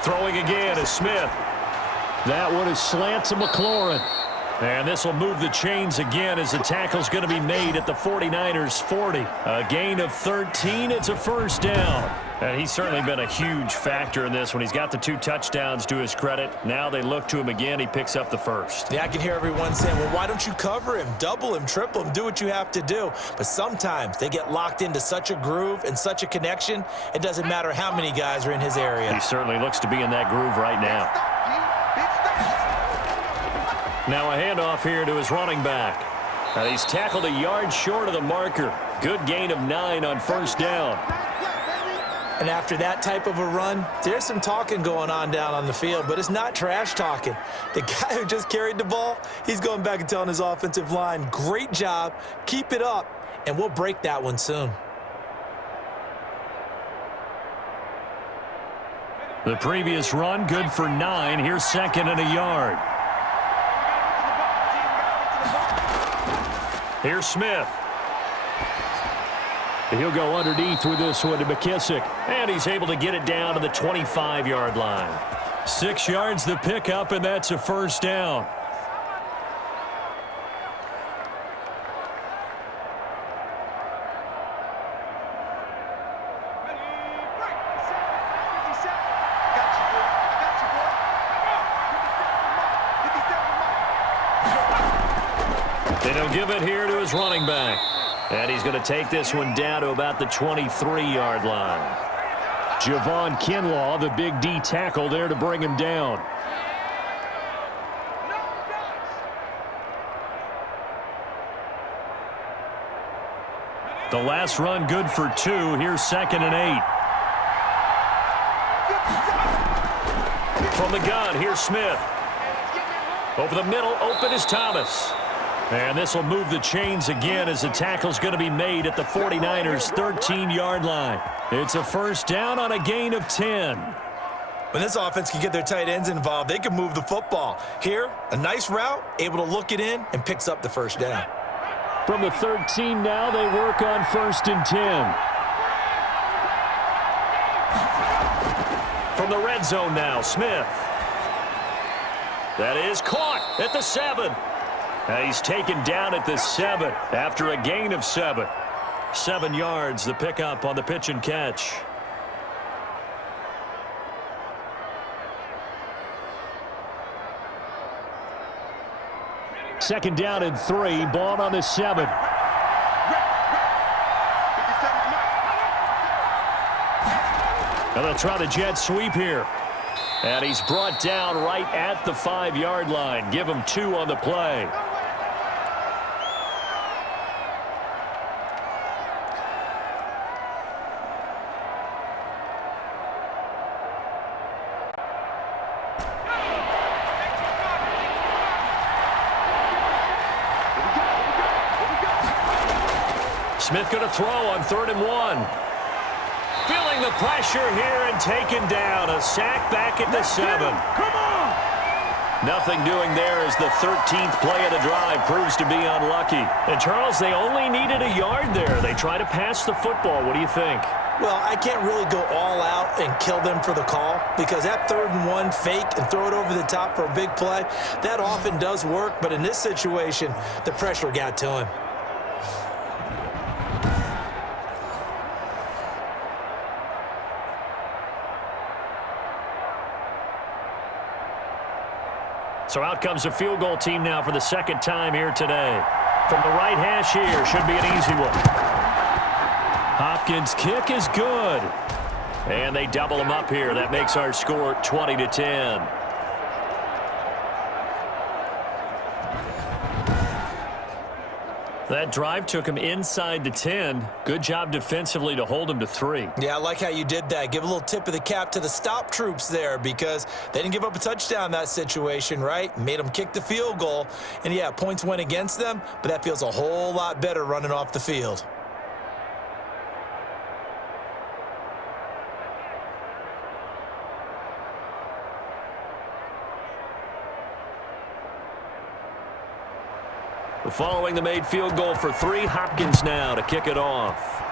Throwing again is Smith. That one is slant to McLaurin. And this will move the chains again as the tackle's going to be made at the 49ers 40. A gain of 13. It's a first down. And he's certainly been a huge factor in this when he's got the 2 touchdowns to his credit. Now they look to him again. He picks up the first. Yeah, I can hear everyone saying, well, why don't you cover him, double him, triple him, do what you have to do. But sometimes they get locked into such a groove and such a connection, it doesn't matter how many guys are in his area. He certainly looks to be in that groove right now. Now a handoff here to his running back. And he's tackled a yard short of the marker. Good gain of 9 on first down. And after that type of a run, there's some talking going on down on the field, but it's not trash talking. The guy who just carried the ball, he's going back and telling his offensive line, great job, keep it up, and we'll break that one soon. The previous run, good for 9. Here's second and a yard. Here's Smith. He'll go underneath with this one to McKissick. And he's able to get it down to the 25-yard line. 6 yards the pickup, and that's a first down. And he'll give it here to his running back. And he's going to take this one down to about the 23-yard line. Javon Kinlaw, the big D tackle there to bring him down. The last run good for 2. Here's second and 8. From the gun, here's Smith. Over the middle, open is Thomas. And this will move the chains again as the tackle's going to be made at the 49ers' 13-yard line. It's a first down on a gain of 10. When this offense can get their tight ends involved, they can move the football. Here, a nice route, able to look it in, and picks up the first down. From the 13 now, they work on first and 10. From the red zone now, Smith. That is caught at the 7. He's taken down at the 7 after a gain of 7. 7 yards, the pickup on the pitch and catch. Second down and 3, ball on the 7. Now they'll try the jet sweep here. And he's brought down right at the 5-yard line. Give him 2 on the play. Smith going to throw on 3rd and 1. Feeling the pressure here and taken down. A sack back at the 7. Come on! Nothing doing there as the 13th play of the drive proves to be unlucky. And, Charles, they only needed a yard there. They try to pass the football. What do you think? Well, I can't really go all out and kill them for the call because that 3rd and 1 fake and throw it over the top for a big play, that often does work. But in this situation, the pressure got to him. So out comes the field goal team now for the second time here today. From the right hash here, should be an easy one. Hopkins' kick is good. And they double him up here. That makes our score 20-10. That drive took him inside the 10. Good job defensively to hold him to 3. Yeah, I like how you did that. Give a little tip of the cap to the stop troops there because they didn't give up a touchdown in that situation, right? Made them kick the field goal. And, yeah, points went against them, but that feels a whole lot better running off the field. Following the made field goal for 3, Hopkins now to kick it off.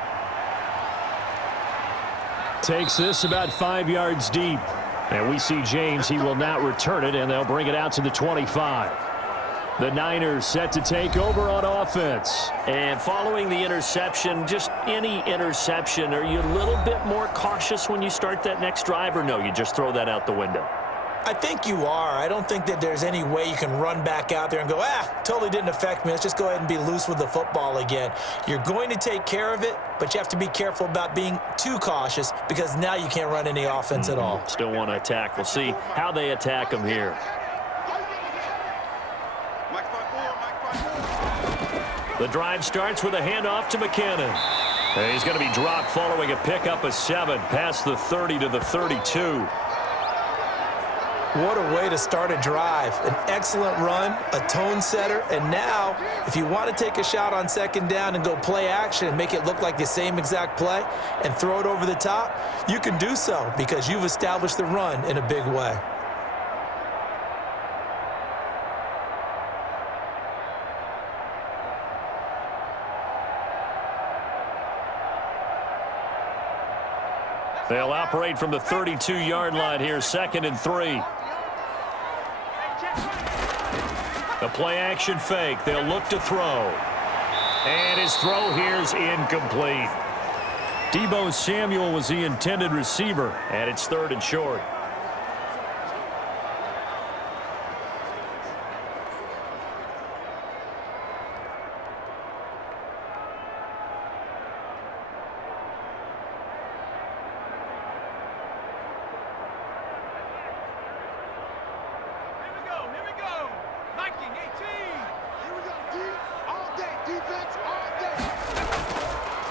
Takes this about 5 yards deep. And we see James, he will not return it, and they'll bring it out to the 25. The Niners set to take over on offense. And following the interception, just any interception, are you a little bit more cautious when you start that next drive, or no, you just throw that out the window? I think you are. I don't think that there's any way you can run back out there and go, totally didn't affect me. Let's just go ahead and be loose with the football again. You're going to take care of it, but you have to be careful about being too cautious because now you can't run any offense at all. Still want to attack. We'll see how they attack them here. The drive starts with a handoff to McKinnon. And he's going to be dropped following a pickup of 7 past the 30 to the 32. What a way to start a drive. An excellent run, a tone setter, and now if you want to take a shot on second down and go play action and make it look like the same exact play and throw it over the top, you can do so because you've established the run in a big way. They'll operate from the 32-yard line here, 2nd and 3. The play-action fake. They'll look to throw. And his throw here's incomplete. Deebo Samuel was the intended receiver, and it's 3rd and short.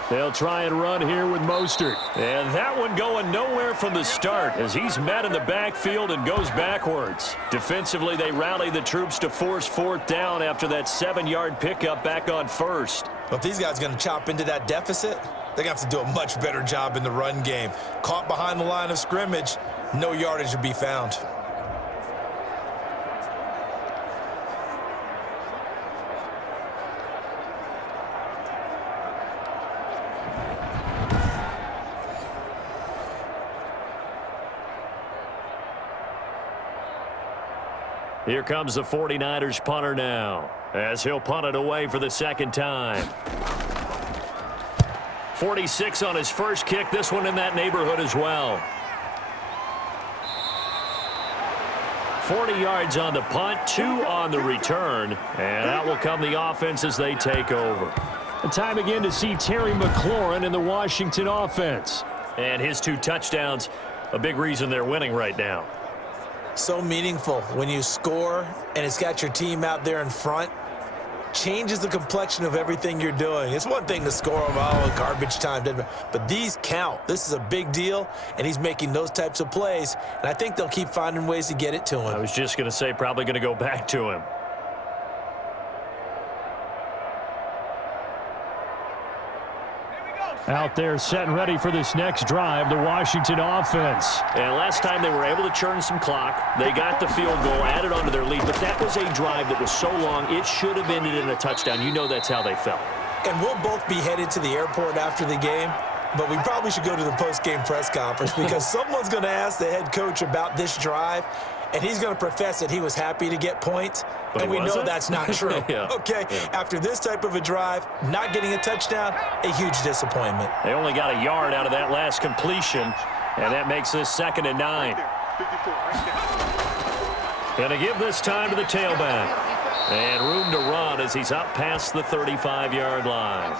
They'll try and run here with Mostert. And that one going nowhere from the start as he's met in the backfield and goes backwards. Defensively, they rally the troops to force 4th down after that 7-yard pickup back on 1st. Well, if these guys are going to chop into that deficit, they're going to have to do a much better job in the run game. Caught behind the line of scrimmage, no yardage to be found. Here comes the 49ers punter now, as he'll punt it away for the 2nd time. 46 on his first kick, this one in that neighborhood as well. 40 yards on the punt, 2 on the return, and out will come the offense as they take over. And time again to see Terry McLaurin in the Washington offense. And his 2 touchdowns, a big reason they're winning right now. So meaningful when you score and it's got your team out there in front. Changes the complexion of everything you're doing. It's one thing to score over garbage time, but these count. This is a big deal, and he's making those types of plays, and I think they'll keep finding ways to get it to him. I was just going to say probably going to go back to him. Out there set and ready for this next drive, the Washington offense. And last time they were able to churn some clock. They got the field goal, added onto their lead, but that was a drive that was so long it should have ended in a touchdown. You know that's how they felt. And we'll both be headed to the airport after the game, but we probably should go to the post-game press conference because someone's going to ask the head coach about this drive, and he's going to profess that he was happy to get points, but and we know that's not true. Okay, after this type of a drive, not getting a touchdown, a huge disappointment. They only got a yard out of that last completion, and that makes this 2nd and 9. Going to give this time to the tailback. And room to run as he's up past the 35-yard line.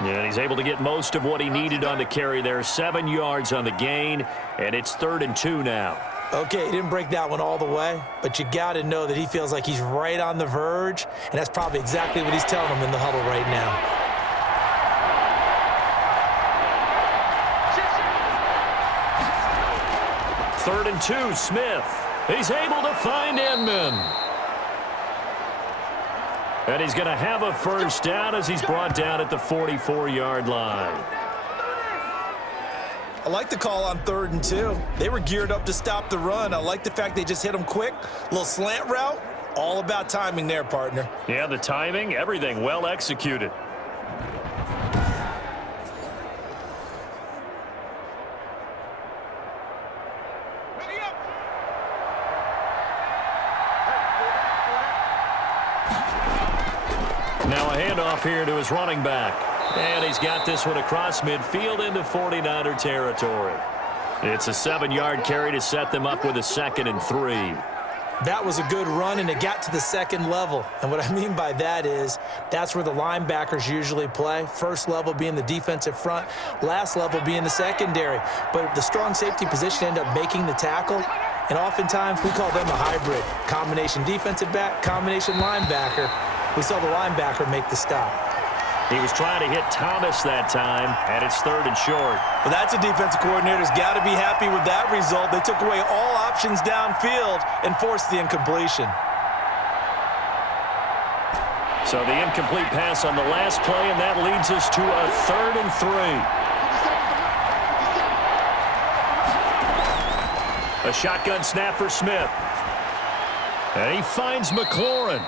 And he's able to get most of what he needed on the carry there. 7 yards on the gain, and it's 3rd and 2 now. Okay, he didn't break that one all the way, but you got to know that he feels like he's right on the verge, and that's probably exactly what he's telling him in the huddle right now. Third and 2, Smith. He's able to find Inman. And he's going to have a first down as he's brought down at the 44-yard line. I like the call on 3rd and 2. They were geared up to stop the run. I like the fact they just hit him quick. Little slant route. All about timing there, partner. Yeah, the timing, everything well executed. Now a handoff here to his running back. And he's got this one across midfield into 49er territory. It's a 7-yard carry to set them up with a 2nd and 3. That was a good run, and it got to the 2nd level. And what I mean by that is that's where the linebackers usually play. First level being the defensive front, last level being the secondary. But the strong safety position ended up making the tackle. And oftentimes we call them a hybrid. Combination defensive back, combination linebacker. We saw the linebacker make the stop. He was trying to hit Thomas that time, and it's 3rd and short. Well, that's a defensive coordinator's got to be happy with that result. They took away all options downfield and forced the incompletion. So the incomplete pass on the last play, and that leads us to a 3rd and 3. A shotgun snap for Smith. And he finds McLaurin.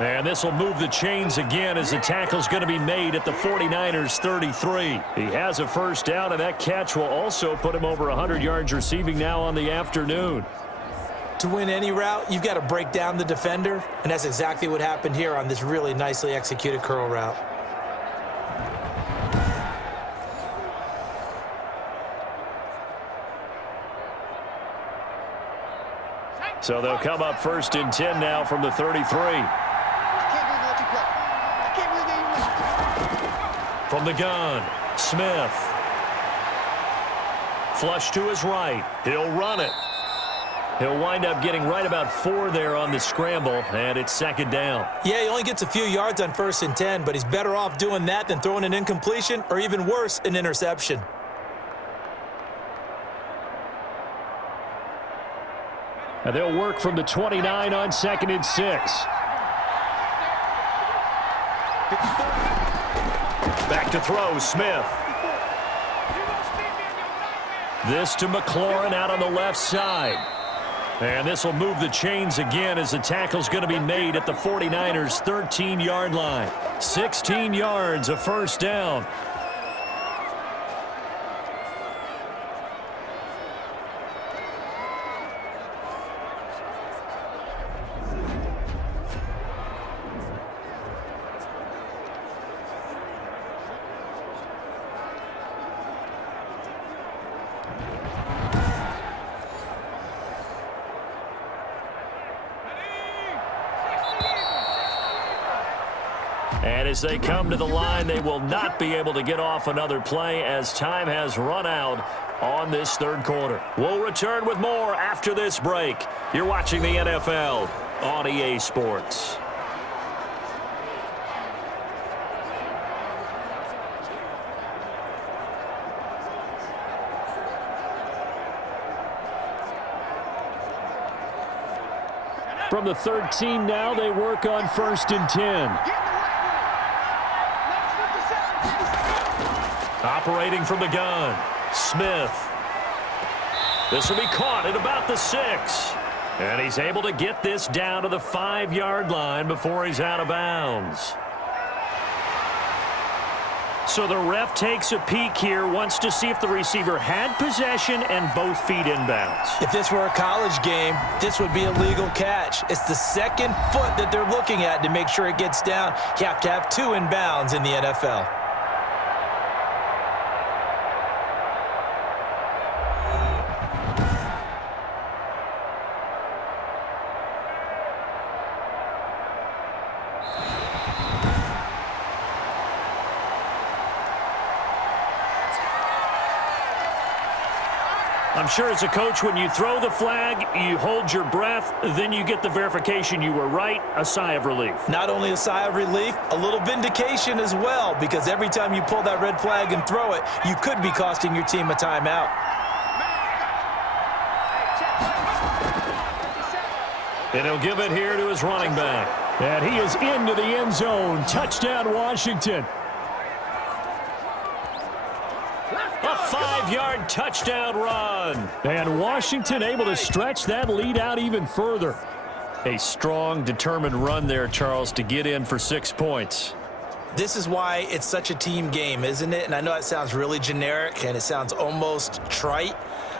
And this will move the chains again as the tackle's going to be made at the 49ers 33. He has a first down, and that catch will also put him over 100 yards receiving now on the afternoon. To win any route, you've got to break down the defender, and that's exactly what happened here on this really nicely executed curl route. So they'll come up 1st and 10 now from the 33. From the gun, Smith. Flush to his right. He'll run it. He'll wind up getting right about 4 there on the scramble, and it's 2nd down. Yeah, he only gets a few yards on 1st and 10, but he's better off doing that than throwing an incompletion or even worse, an interception. And they'll work from the 29 on 2nd and 6. Back to throw, Smith. This to McLaurin out on the left side. And this will move the chains again as the tackle's going to be made at the 49ers' 13-yard line. 16 yards, a first down. And as they come to the line, they will not be able to get off another play as time has run out on this 3rd quarter. We'll return with more after this break. You're watching the NFL on EA Sports. From the 13 now, they work on 1st and 10. Operating from the gun, Smith. This will be caught at about the 6. And he's able to get this down to the 5-yard line before he's out of bounds. So the ref takes a peek here, wants to see if the receiver had possession and both feet inbounds. If this were a college game, this would be a legal catch. It's the 2nd foot that they're looking at to make sure it gets down. You have to have 2 inbounds in the NFL. I'm sure as a coach, when you throw the flag, you hold your breath, then you get the verification you were right, a sigh of relief. Not only a sigh of relief, a little vindication as well, because every time you pull that red flag and throw it, you could be costing your team a timeout. And he'll give it here to his running back. And he is into the end zone. Touchdown, Washington. A 5-yard touchdown run. And Washington able to stretch that lead out even further. A strong, determined run there, Charles, to get in for 6 points. This is why it's such a team game, isn't it? And I know it sounds really generic and it sounds almost trite,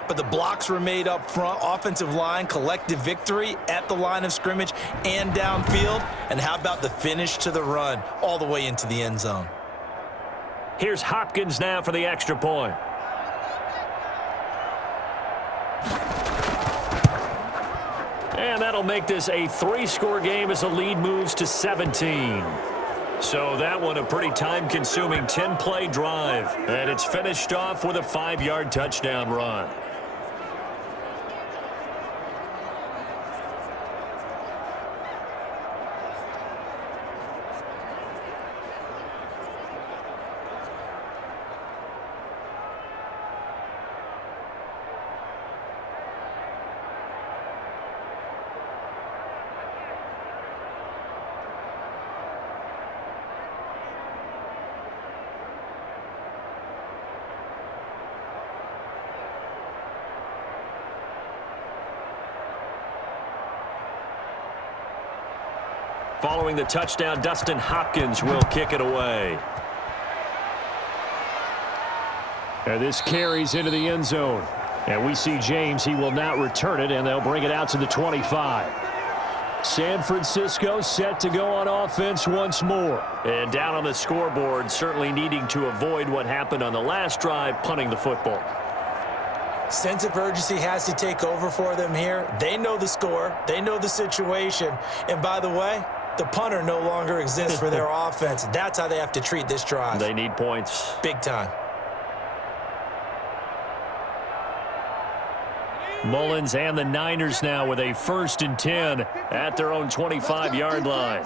but the blocks were made up front, offensive line, collective victory at the line of scrimmage and downfield. And how about the finish to the run all the way into the end zone? Here's Hopkins now for the extra point. And that'll make this a 3-score game as the lead moves to 17. So that one a pretty time-consuming 10-play drive. And it's finished off with a 5-yard touchdown run. Following the touchdown, Dustin Hopkins will kick it away. And this carries into the end zone. And we see James. He will not return it, and they'll bring it out to the 25. San Francisco set to go on offense once more. And down on the scoreboard, certainly needing to avoid what happened on the last drive, punting the football. Sense of urgency has to take over for them here. They know the score. They know the situation. And by the way, the punter no longer exists for their offense. That's how they have to treat this drive. They need points. Big time. Mullins and the Niners now with a 1st and 10 at their own 25-yard line.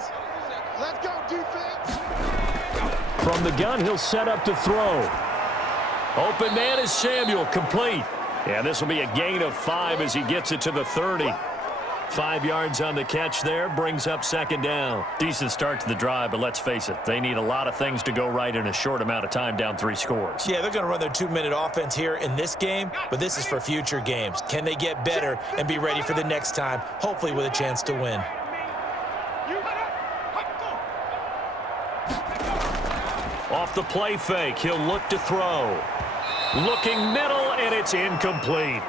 Let's go, defense. From the gun, he'll set up to throw. Open man is Samuel, complete. And this will be a gain of 5 as he gets it to the 30. 5 yards on the catch there, brings up 2nd down. Decent start to the drive, but let's face it, they need a lot of things to go right in a short amount of time, down 3 scores. Yeah, they're going to run their 2-minute offense here in this game, but this is for future games. Can they get better and be ready for the next time, hopefully with a chance to win? Off the play fake, he'll look to throw. Looking middle, and it's incomplete.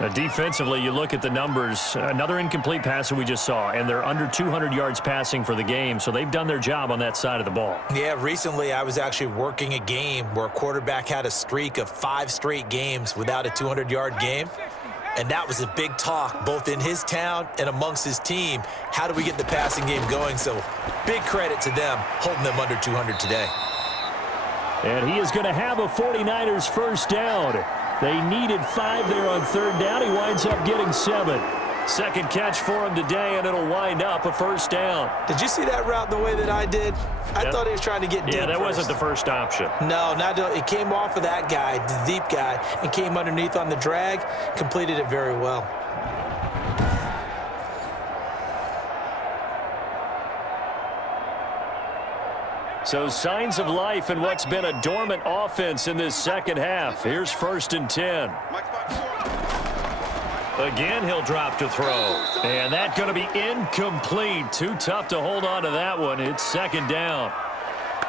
Now, defensively, you look at the numbers. Another incomplete pass that we just saw, and they're under 200 yards passing for the game, so they've done their job on that side of the ball. Yeah, recently I was actually working a game where a quarterback had a streak of 5 straight games without a 200-yard game, and that was a big talk both in his town and amongst his team. How do we get the passing game going? So big credit to them holding them under 200 today. And he is going to have a 49ers 1st down. They needed 5 there on 3rd down. He winds up getting 7. 2nd catch for him today, and it'll wind up a 1st down. Did you see that route the way that I did? I thought he was trying to get deep. Yeah, that first. wasn't the first option. No, it came off of that guy, the deep guy, and came underneath on the drag, completed it very well. So signs of life in what's been a dormant offense in this 2nd half. Here's 1st and 10. Again, he'll drop to throw. And that's going to be incomplete. Too tough to hold on to that one. It's 2nd down.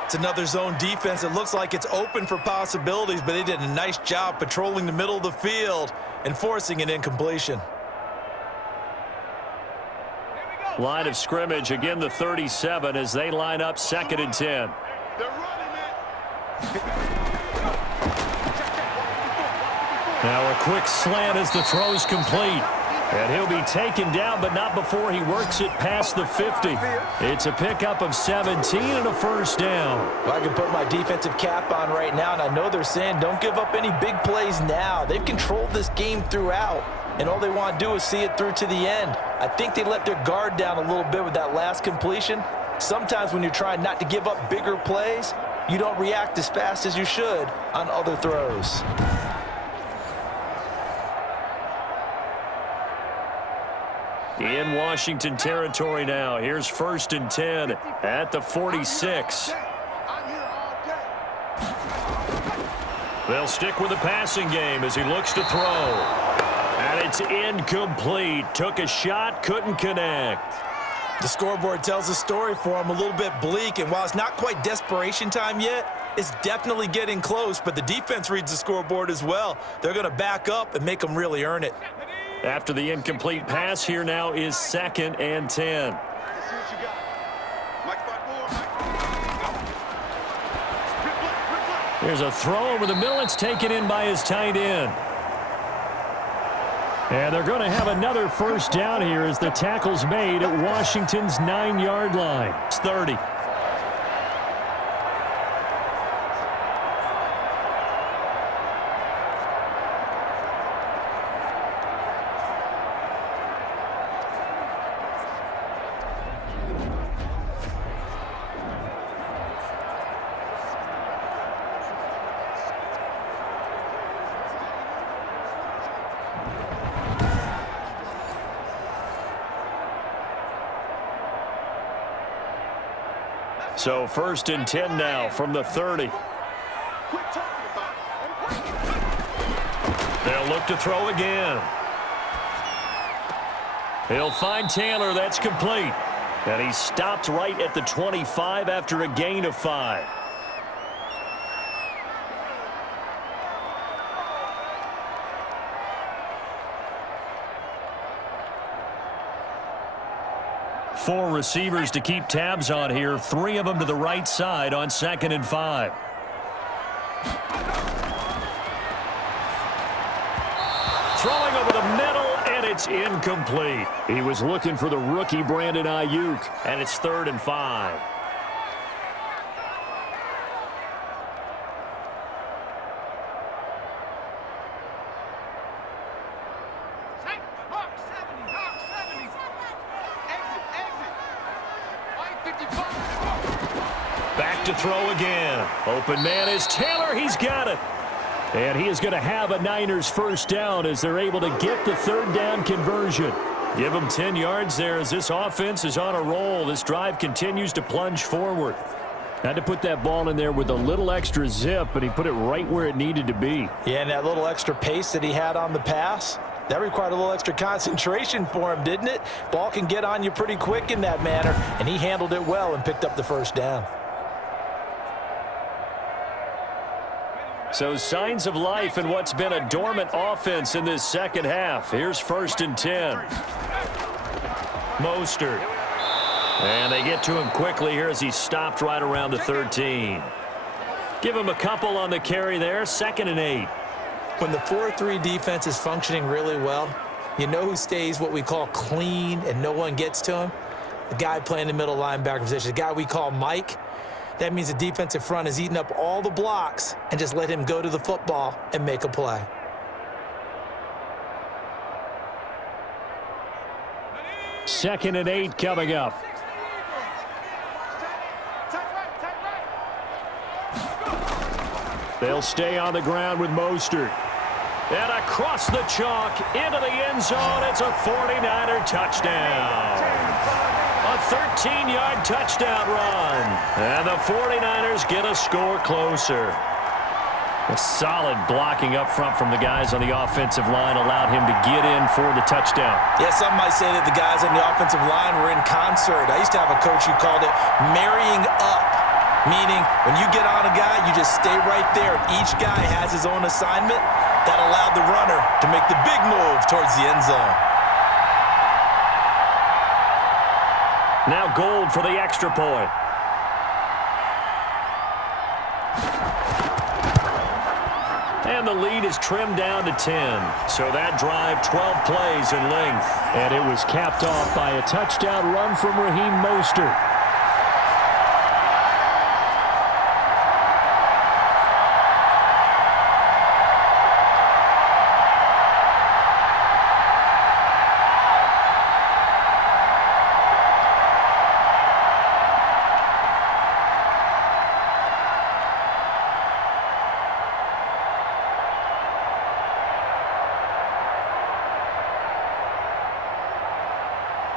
It's another zone defense. It looks like it's open for possibilities, but they did a nice job patrolling the middle of the field and forcing an incompletion. Line of scrimmage, again the 37 as they line up 2nd and 10. They're running it. Now a quick slant as the throw's complete. And he'll be taken down, but not before he works it past the 50. It's a pickup of 17 and a 1st down. Well, I can put my defensive cap on right now, and I know they're saying don't give up any big plays now. They've controlled this game throughout, and all they want to do is see it through to the end. I think they let their guard down a little bit with that last completion. Sometimes when you're trying not to give up bigger plays, you don't react as fast as you should on other throws. In Washington territory now. Here's 1st and 10 at the 46. They'll stick with the passing game as he looks to throw. And it's incomplete. Took a shot, couldn't connect. The scoreboard tells a story for him, a little bit bleak, and while it's not quite desperation time yet, it's definitely getting close, but the defense reads the scoreboard as well. They're going to back up and make them really earn it. After the incomplete pass, here now is 2nd and 10. There's a throw over the middle. It's taken in by his tight end. And they're going to have another 1st down here as the tackle's made at Washington's 9-yard line. It's 30. So 1st and 10 now from the 30. They'll look to throw again. He'll find Taylor. That's complete. And he stopped right at the 25 after a gain of 5. Four receivers to keep tabs on here. 3 of them to the right side on 2nd and 5. Throwing over the middle, and it's incomplete. He was looking for the rookie Brandon Ayuk, and it's 3rd and 5. Back to throw again. Open man is Taylor. He's got it. And he is going to have a Niners first down as they're able to get the 3rd down conversion. Give him 10 yards there as this offense is on a roll. This drive continues to plunge forward. Had to put that ball in there with a little extra zip, but he put it right where it needed to be. Yeah, and that little extra pace that he had on the pass, that required a little extra concentration for him, didn't it? Ball can get on you pretty quick in that manner, and he handled it well and picked up the first down. So signs of life in what's been a dormant offense in this second half. Here's 1st and 10. Mostert. And they get to him quickly here as he stopped right around the 13. Give him a couple on the carry there. 2nd and 8. When the 4-3 defense is functioning really well, you know who stays what we call clean and no one gets to him? The guy playing the middle linebacker position, the guy we call Mike. That means the defensive front is eating up all the blocks and just let him go to the football and make a play. Second and 8 coming up. They'll stay on the ground with Mostert. And across the chalk into the end zone. It's a 49er touchdown. A 13-yard touchdown run. And the 49ers get a score closer. A solid blocking up front from the guys on the offensive line allowed him to get in for the touchdown. Yeah, some might say that the guys on the offensive line were in concert. I used to have a coach who called it marrying up, meaning when you get on a guy, you just stay right there. Each guy has his own assignment. That allowed the runner to make the big move towards the end zone. Now Gold for the extra point. And the lead is trimmed down to 10. So that drive, 12 plays in length. And it was capped off by a touchdown run from Raheem Mostert.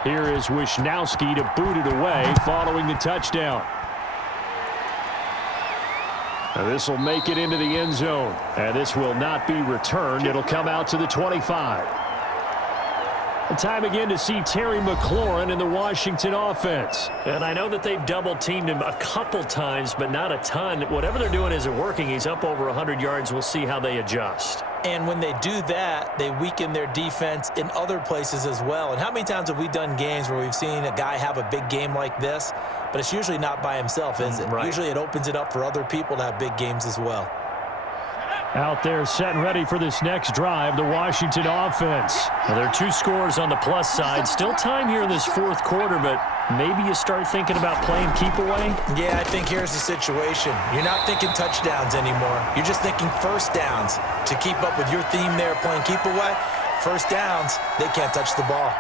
Here is Wisnowski to boot it away following the touchdown. Now this will make it into the end zone. And this will not be returned. It'll come out to the 25. Time again to see Terry McLaurin in the Washington offense. And I know that they've double-teamed him a couple times, but not a ton. Whatever they're doing isn't working. He's up over 100 yards. We'll see how they adjust. And when they do that, they weaken their defense in other places as well. And how many times have we done games where we've seen a guy have a big game like this, but it's usually not by himself, is it? Right. Usually it opens it up for other people to have big games as well. Out there set and ready for this next drive, the Washington offense. Now, there are 2 scores on the plus side. Still time here in this 4th quarter, but maybe you start thinking about playing keep away? Yeah, I think here's the situation. You're not thinking touchdowns anymore. You're just thinking first downs. To keep up with your theme there playing keep away, first downs, they can't touch the ball.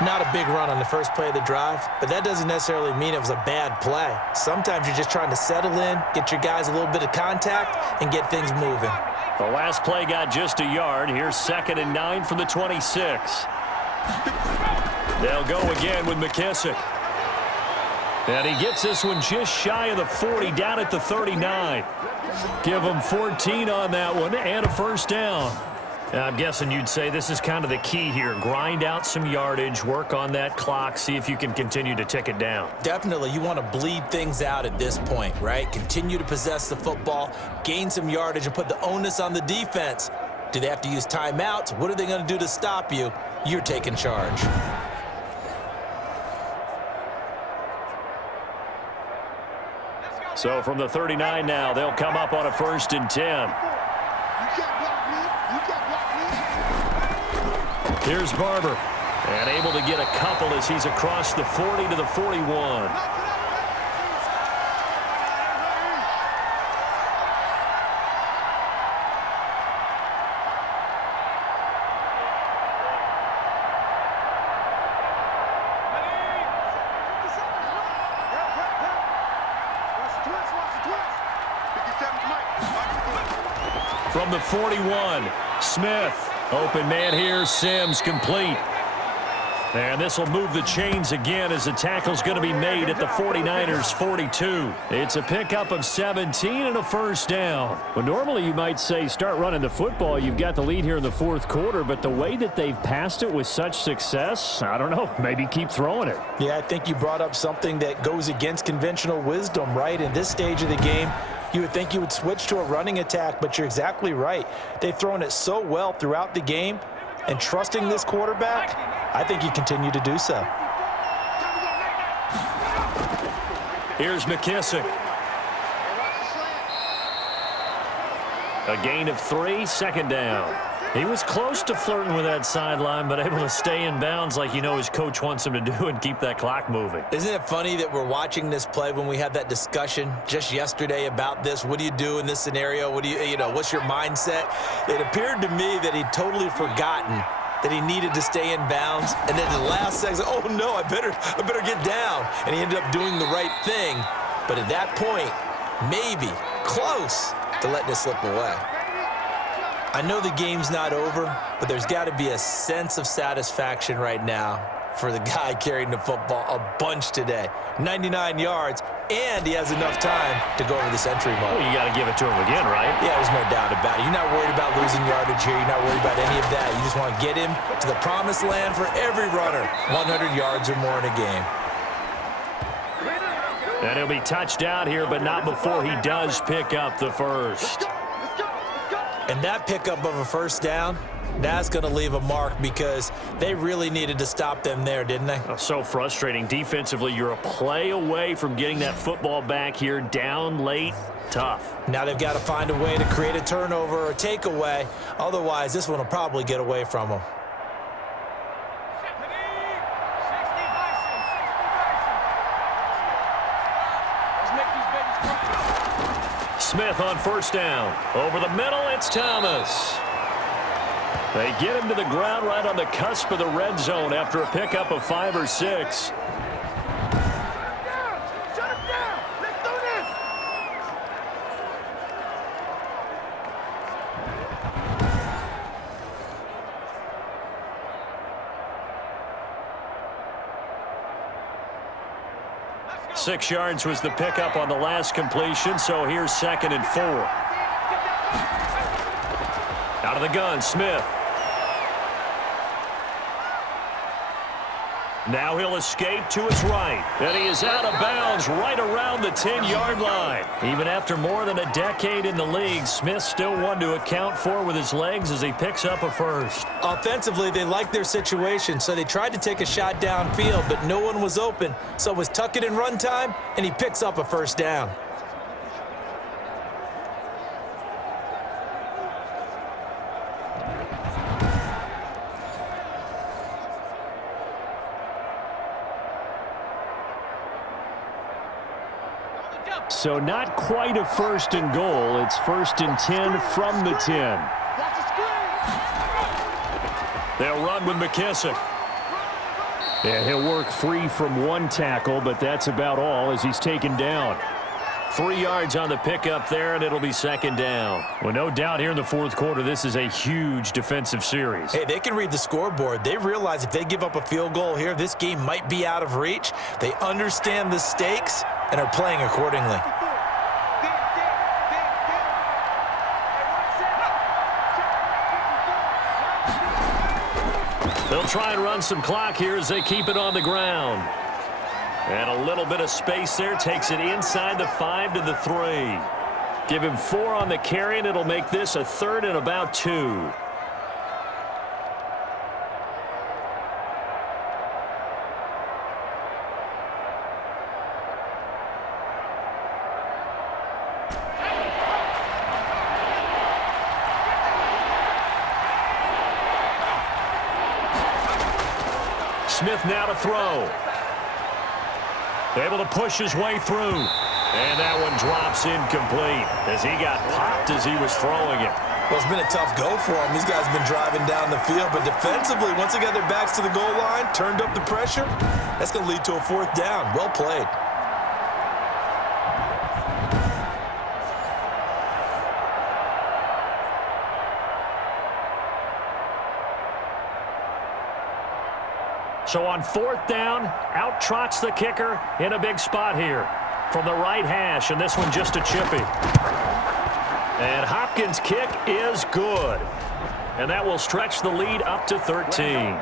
Not a big run on the first play of the drive, but that doesn't necessarily mean it was a bad play. Sometimes you're just trying to settle in, get your guys a little bit of contact, and get things moving. The last play got just a yard. Here's 2nd and 9 from the 26. They'll go again with McKissick. And he gets this one just shy of the 40, down at the 39. Give him 14 on that one and a first down. I'm guessing you'd say this is kind of the key here. Grind out some yardage, work on that clock, see if you can continue to tick it down. Definitely, you want to bleed things out at this point, right? Continue to possess the football, gain some yardage, and put the onus on the defense. Do they have to use timeouts? What are they going to do to stop you? You're taking charge. So from the 39 now, they'll come up on a 1st and 10. Here's Barber, and able to get a couple as he's across the 40 to the 41. From the 41, Smith. Open man here, Sims complete. And this will move the chains again as the tackle's going to be made at the 49ers 42. It's a pickup of 17 and a 1st down. Well, normally you might say start running the football. You've got the lead here in the 4th quarter, but the way that they've passed it with such success, I don't know, maybe keep throwing it. Yeah, I think you brought up something that goes against conventional wisdom, right? In this stage of the game, you would think you would switch to a running attack, but you're exactly right. They've thrown it so well throughout the game, and trusting this quarterback, I think you continue to do so. Here's McKissick. A gain of 3, 2nd down. He was close to flirting with that sideline, but able to stay in bounds like his coach wants him to do and keep that clock moving. Isn't it funny that we're watching this play when we had that discussion just yesterday about this? What do you do in this scenario? What do what's your mindset? It appeared to me that he'd totally forgotten that he needed to stay in bounds, and then the last second, oh no, I better get down. And he ended up doing the right thing. But at that point, maybe close to letting it slip away. I know the game's not over, but there's got to be a sense of satisfaction right now for the guy carrying the football a bunch today. 99 yards, and he has enough time to go over the century mark. Well, you got to give it to him again, right? Yeah, there's no doubt about it. You're not worried about losing yardage here. You're not worried about any of that. You just want to get him to the promised land for every runner. 100 yards or more in a game. And he'll be touched out here, but not before he does pick up the 1st. And that pickup of a 1st down, that's going to leave a mark because they really needed to stop them there, didn't they? Oh, so frustrating. Defensively, you're a play away from getting that football back here down late. Tough. Now they've got to find a way to create a turnover or a takeaway. Otherwise, this one will probably get away from them. Smith on 1st down. Over the middle, it's Thomas. They get him to the ground right on the cusp of the red zone after a pickup of 5 or 6. Six yards was the pickup on the last completion, so here's 2nd and 4. Out of the gun, Smith. Now he'll escape to his right. And he is out of bounds right around the 10-yard line. Even after more than a decade in the league, Smith still one to account for with his legs as he picks up a 1st. Offensively, they liked their situation, so they tried to take a shot downfield, but no one was open. So it was tuck it in run time, and he picks up a 1st down. So not quite a 1st and goal. It's 1st and 10 from the 10. They'll run with McKissick. Yeah, he'll work free from one tackle, but that's about all as he's taken down. 3 yards on the pickup there, and it'll be 2nd down. Well, no doubt here in the 4th quarter, this is a huge defensive series. Hey, they can read the scoreboard. They realize if they give up a field goal here, this game might be out of reach. They understand the stakes and are playing accordingly. They'll try and run some clock here as they keep it on the ground. And a little bit of space there takes it inside the 5 to the 3. Give him 4 on the carry, and it'll make this a 3rd and about 2. Smith now to throw. Able to push his way through. And that one drops incomplete as he got popped as he was throwing it. Well, it's been a tough go for him. These guys have been driving down the field, but defensively, once they got their backs to the goal line, turned up the pressure, that's going to lead to a 4th down. Well played. So on 4th down, out trots the kicker in a big spot here from the right hash, and this one just a chippy. And Hopkins' kick is good. And that will stretch the lead up to 13.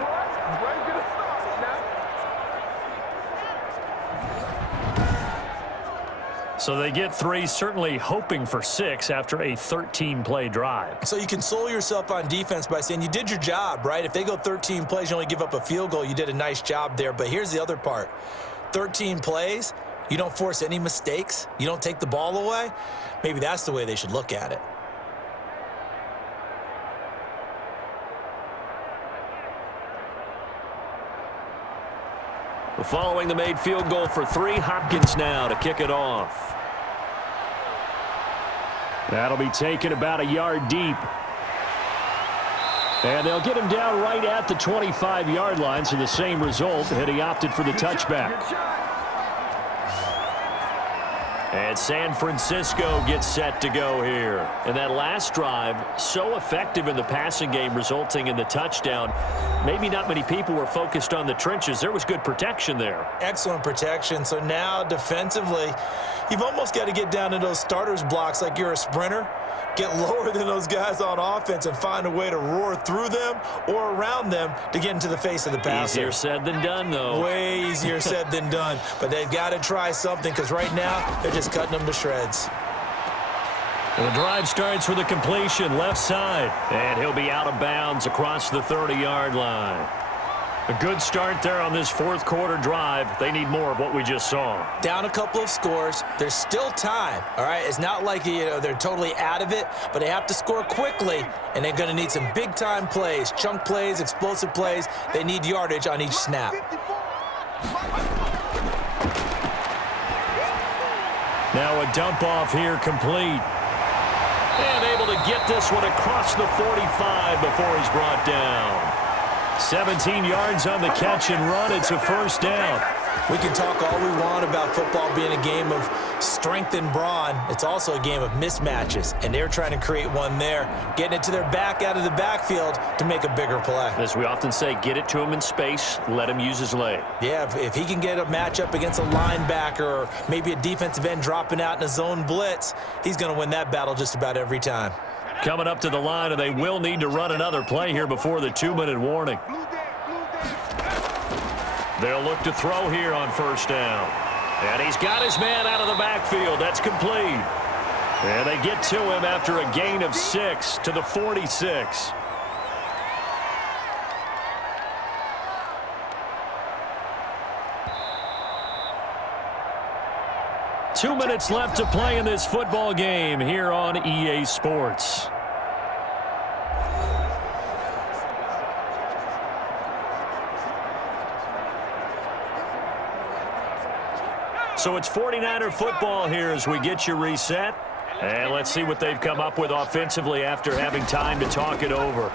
So they get 3, certainly hoping for 6 after a 13-play drive. So you console yourself on defense by saying you did your job, right? If they go 13 plays, you only give up a field goal, you did a nice job there. But here's the other part. 13 plays, you don't force any mistakes, you don't take the ball away. Maybe that's the way they should look at it. Following the made field goal for 3, Hopkins now to kick it off. That'll be taken about a yard deep. And they'll get him down right at the 25-yard line, so the same result had he opted for the touchback. And San Francisco gets set to go here. And that last drive, so effective in the passing game, resulting in the touchdown. Maybe not many people were focused on the trenches. There was good protection there. Excellent protection. So now defensively, you've almost got to get down to those starters blocks like you're a sprinter. Get lower than those guys on offense and find a way to roar through them or around them to get into the face of the passer. Easier said than done, though. Way easier said than done. But they've got to try something because right now they're just cutting them to shreds. And the drive starts with a completion left side. And he'll be out of bounds across the 30-yard line. A good start there on this 4th quarter drive. They need more of what we just saw. Down a couple of scores. There's still time, all right? It's not like, they're totally out of it, but they have to score quickly, and they're going to need some big-time plays, chunk plays, explosive plays. They need yardage on each snap. Now a dump off here complete. And able to get this one across the 45 before he's brought down. 17 yards on the catch and run. It's a 1st down. We can talk all we want about football being a game of strength and brawn. It's also a game of mismatches, and they're trying to create one there, getting it to their back out of the backfield to make a bigger play. As we often say, get it to him in space, let him use his leg. Yeah, if he can get a matchup against a linebacker or maybe a defensive end dropping out in a zone blitz, he's going to win that battle just about every time. Coming up to the line, and they will need to run another play here before the 2-minute warning. They'll look to throw here on 1st down. And he's got his man out of the backfield. That's complete. And they get to him after a gain of 6 to the 46. Two minutes left to play in this football game here on EA Sports. So it's 49er football here as we get you reset. And let's see what they've come up with offensively after having time to talk it over.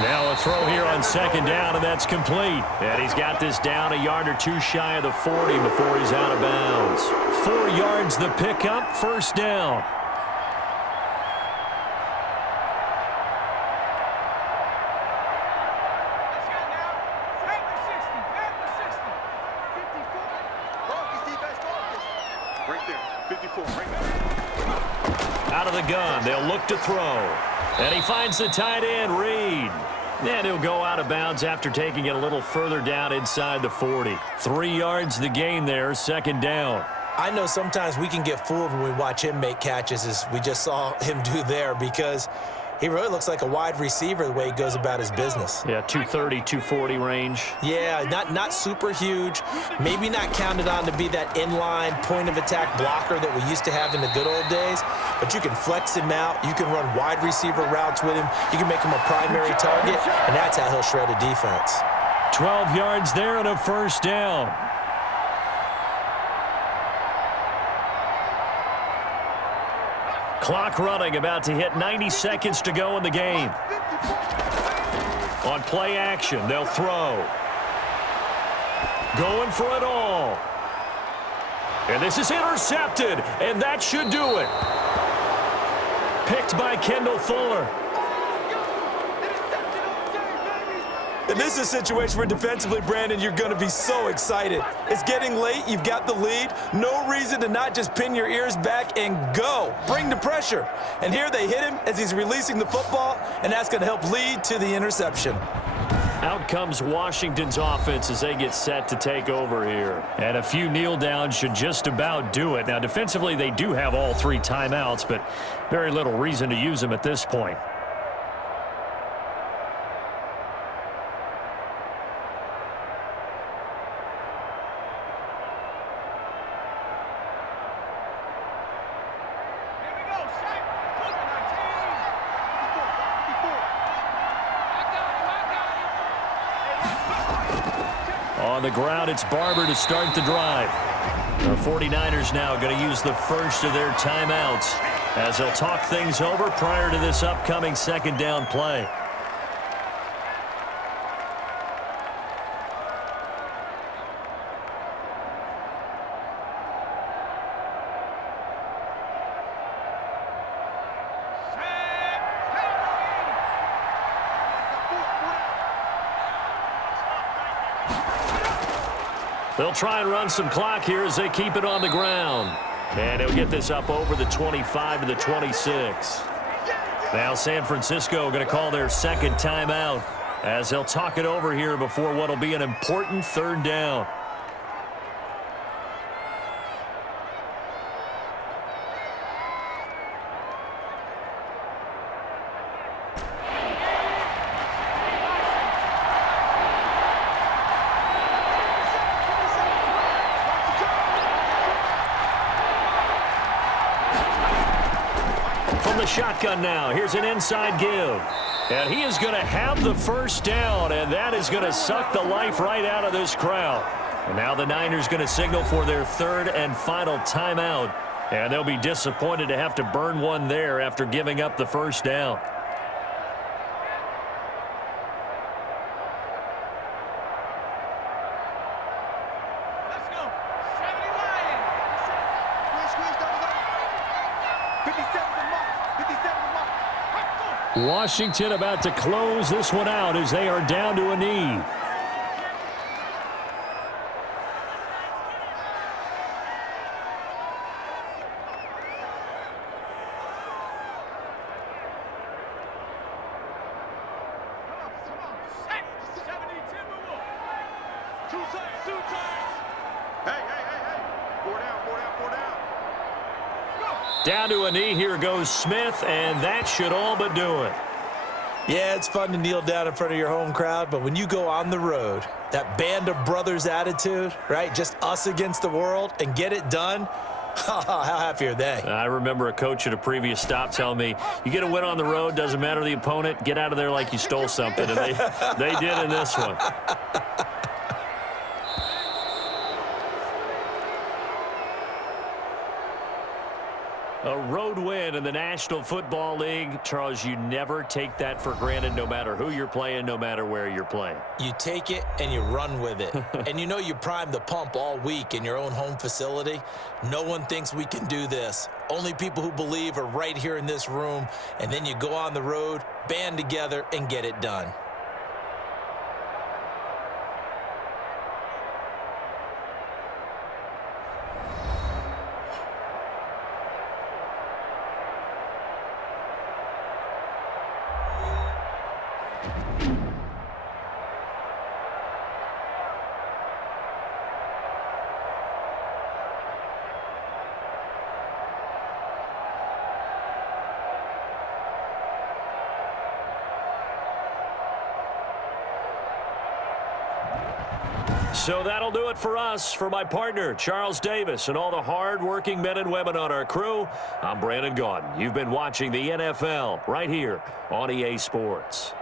Now a throw here on 2nd down, and that's complete. And he's got this down a yard or 2 shy of the 40 before he's out of bounds. 4 yards the pickup, 1st down. Out of the gun, they'll look to throw. And he finds the tight end, Reed. And he'll go out of bounds after taking it a little further down inside the 40. 3 yards the gain there, second down. I know sometimes we can get fooled when we watch him make catches, as we just saw him do there, because he really looks like a wide receiver the way he goes about his business. Yeah, 230, 240 range. Yeah, not super huge. Maybe not counted on to be that inline point-of-attack blocker that we used to have in the good old days, but you can flex him out. You can run wide receiver routes with him. You can make him a primary target, and that's how he'll shred a defense. 12 yards there and a first down. Clock running, about to hit 90 seconds to go in the game. On play action, they'll throw. Going for it all. And this is intercepted, and that should do it. Picked by Kendall Fuller. And this is a situation where defensively, Brandon, you're going to be so excited. It's getting late. You've got the lead. No reason to not just pin your ears back and go. Bring the pressure. And here they hit him as he's releasing the football, and that's going to help lead to the interception. Out comes Washington's offense as they get set to take over here. And a few kneel downs should just about do it. Now, defensively, they do have all 3 timeouts, but very little reason to use them at this point. On the ground, it's Barber to start the drive. The 49ers now going to use the first of their timeouts as they'll talk things over prior to this upcoming second down play. They'll try and run some clock here as they keep it on the ground. And he'll get this up over the 25 to the 26. Now San Francisco going to call their second timeout as they'll talk it over here before what will be an important third down. Shotgun now. Here's an inside give. And he is going to have the first down, and that is going to suck the life right out of this crowd. And now the Niners going to signal for their third and final timeout. And they'll be disappointed to have to burn one there after giving up the first down. Washington about to close this one out as they are down to a knee. Down to a knee, here goes Smith, and that should all but do it. Yeah, it's fun to kneel down in front of your home crowd, but when you go on the road, that band of brothers attitude, right, just us against the world, and get it done, how happy are they? I remember a coach at a previous stop telling me, you get a win on the road, doesn't matter the opponent, get out of there like you stole something, and they did in this one. A road win in the National Football League. Charles, you never take that for granted, no matter who you're playing, no matter where you're playing. You take it and you run with it. And you know you primed the pump all week in your own home facility. No one thinks we can do this. Only people who believe are right here in this room. And then you go on the road, band together, and get it done. So that'll do it for us. For my partner, Charles Davis, and all the hard-working men and women on our crew, I'm Brandon Gaudin. You've been watching the NFL right here on EA Sports.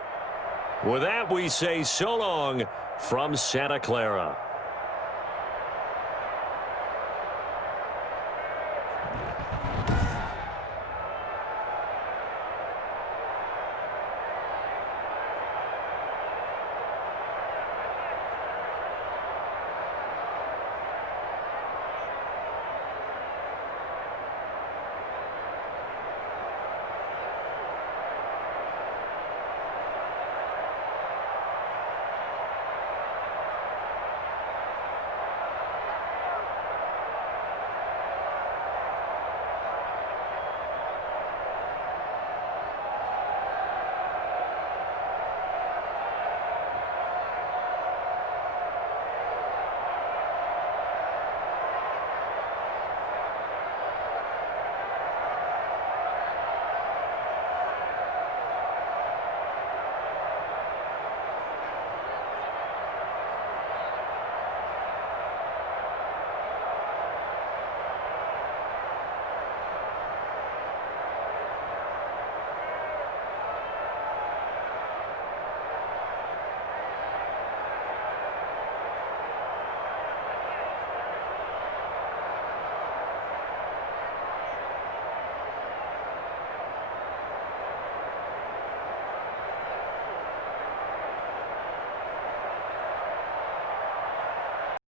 With that, we say so long from Santa Clara.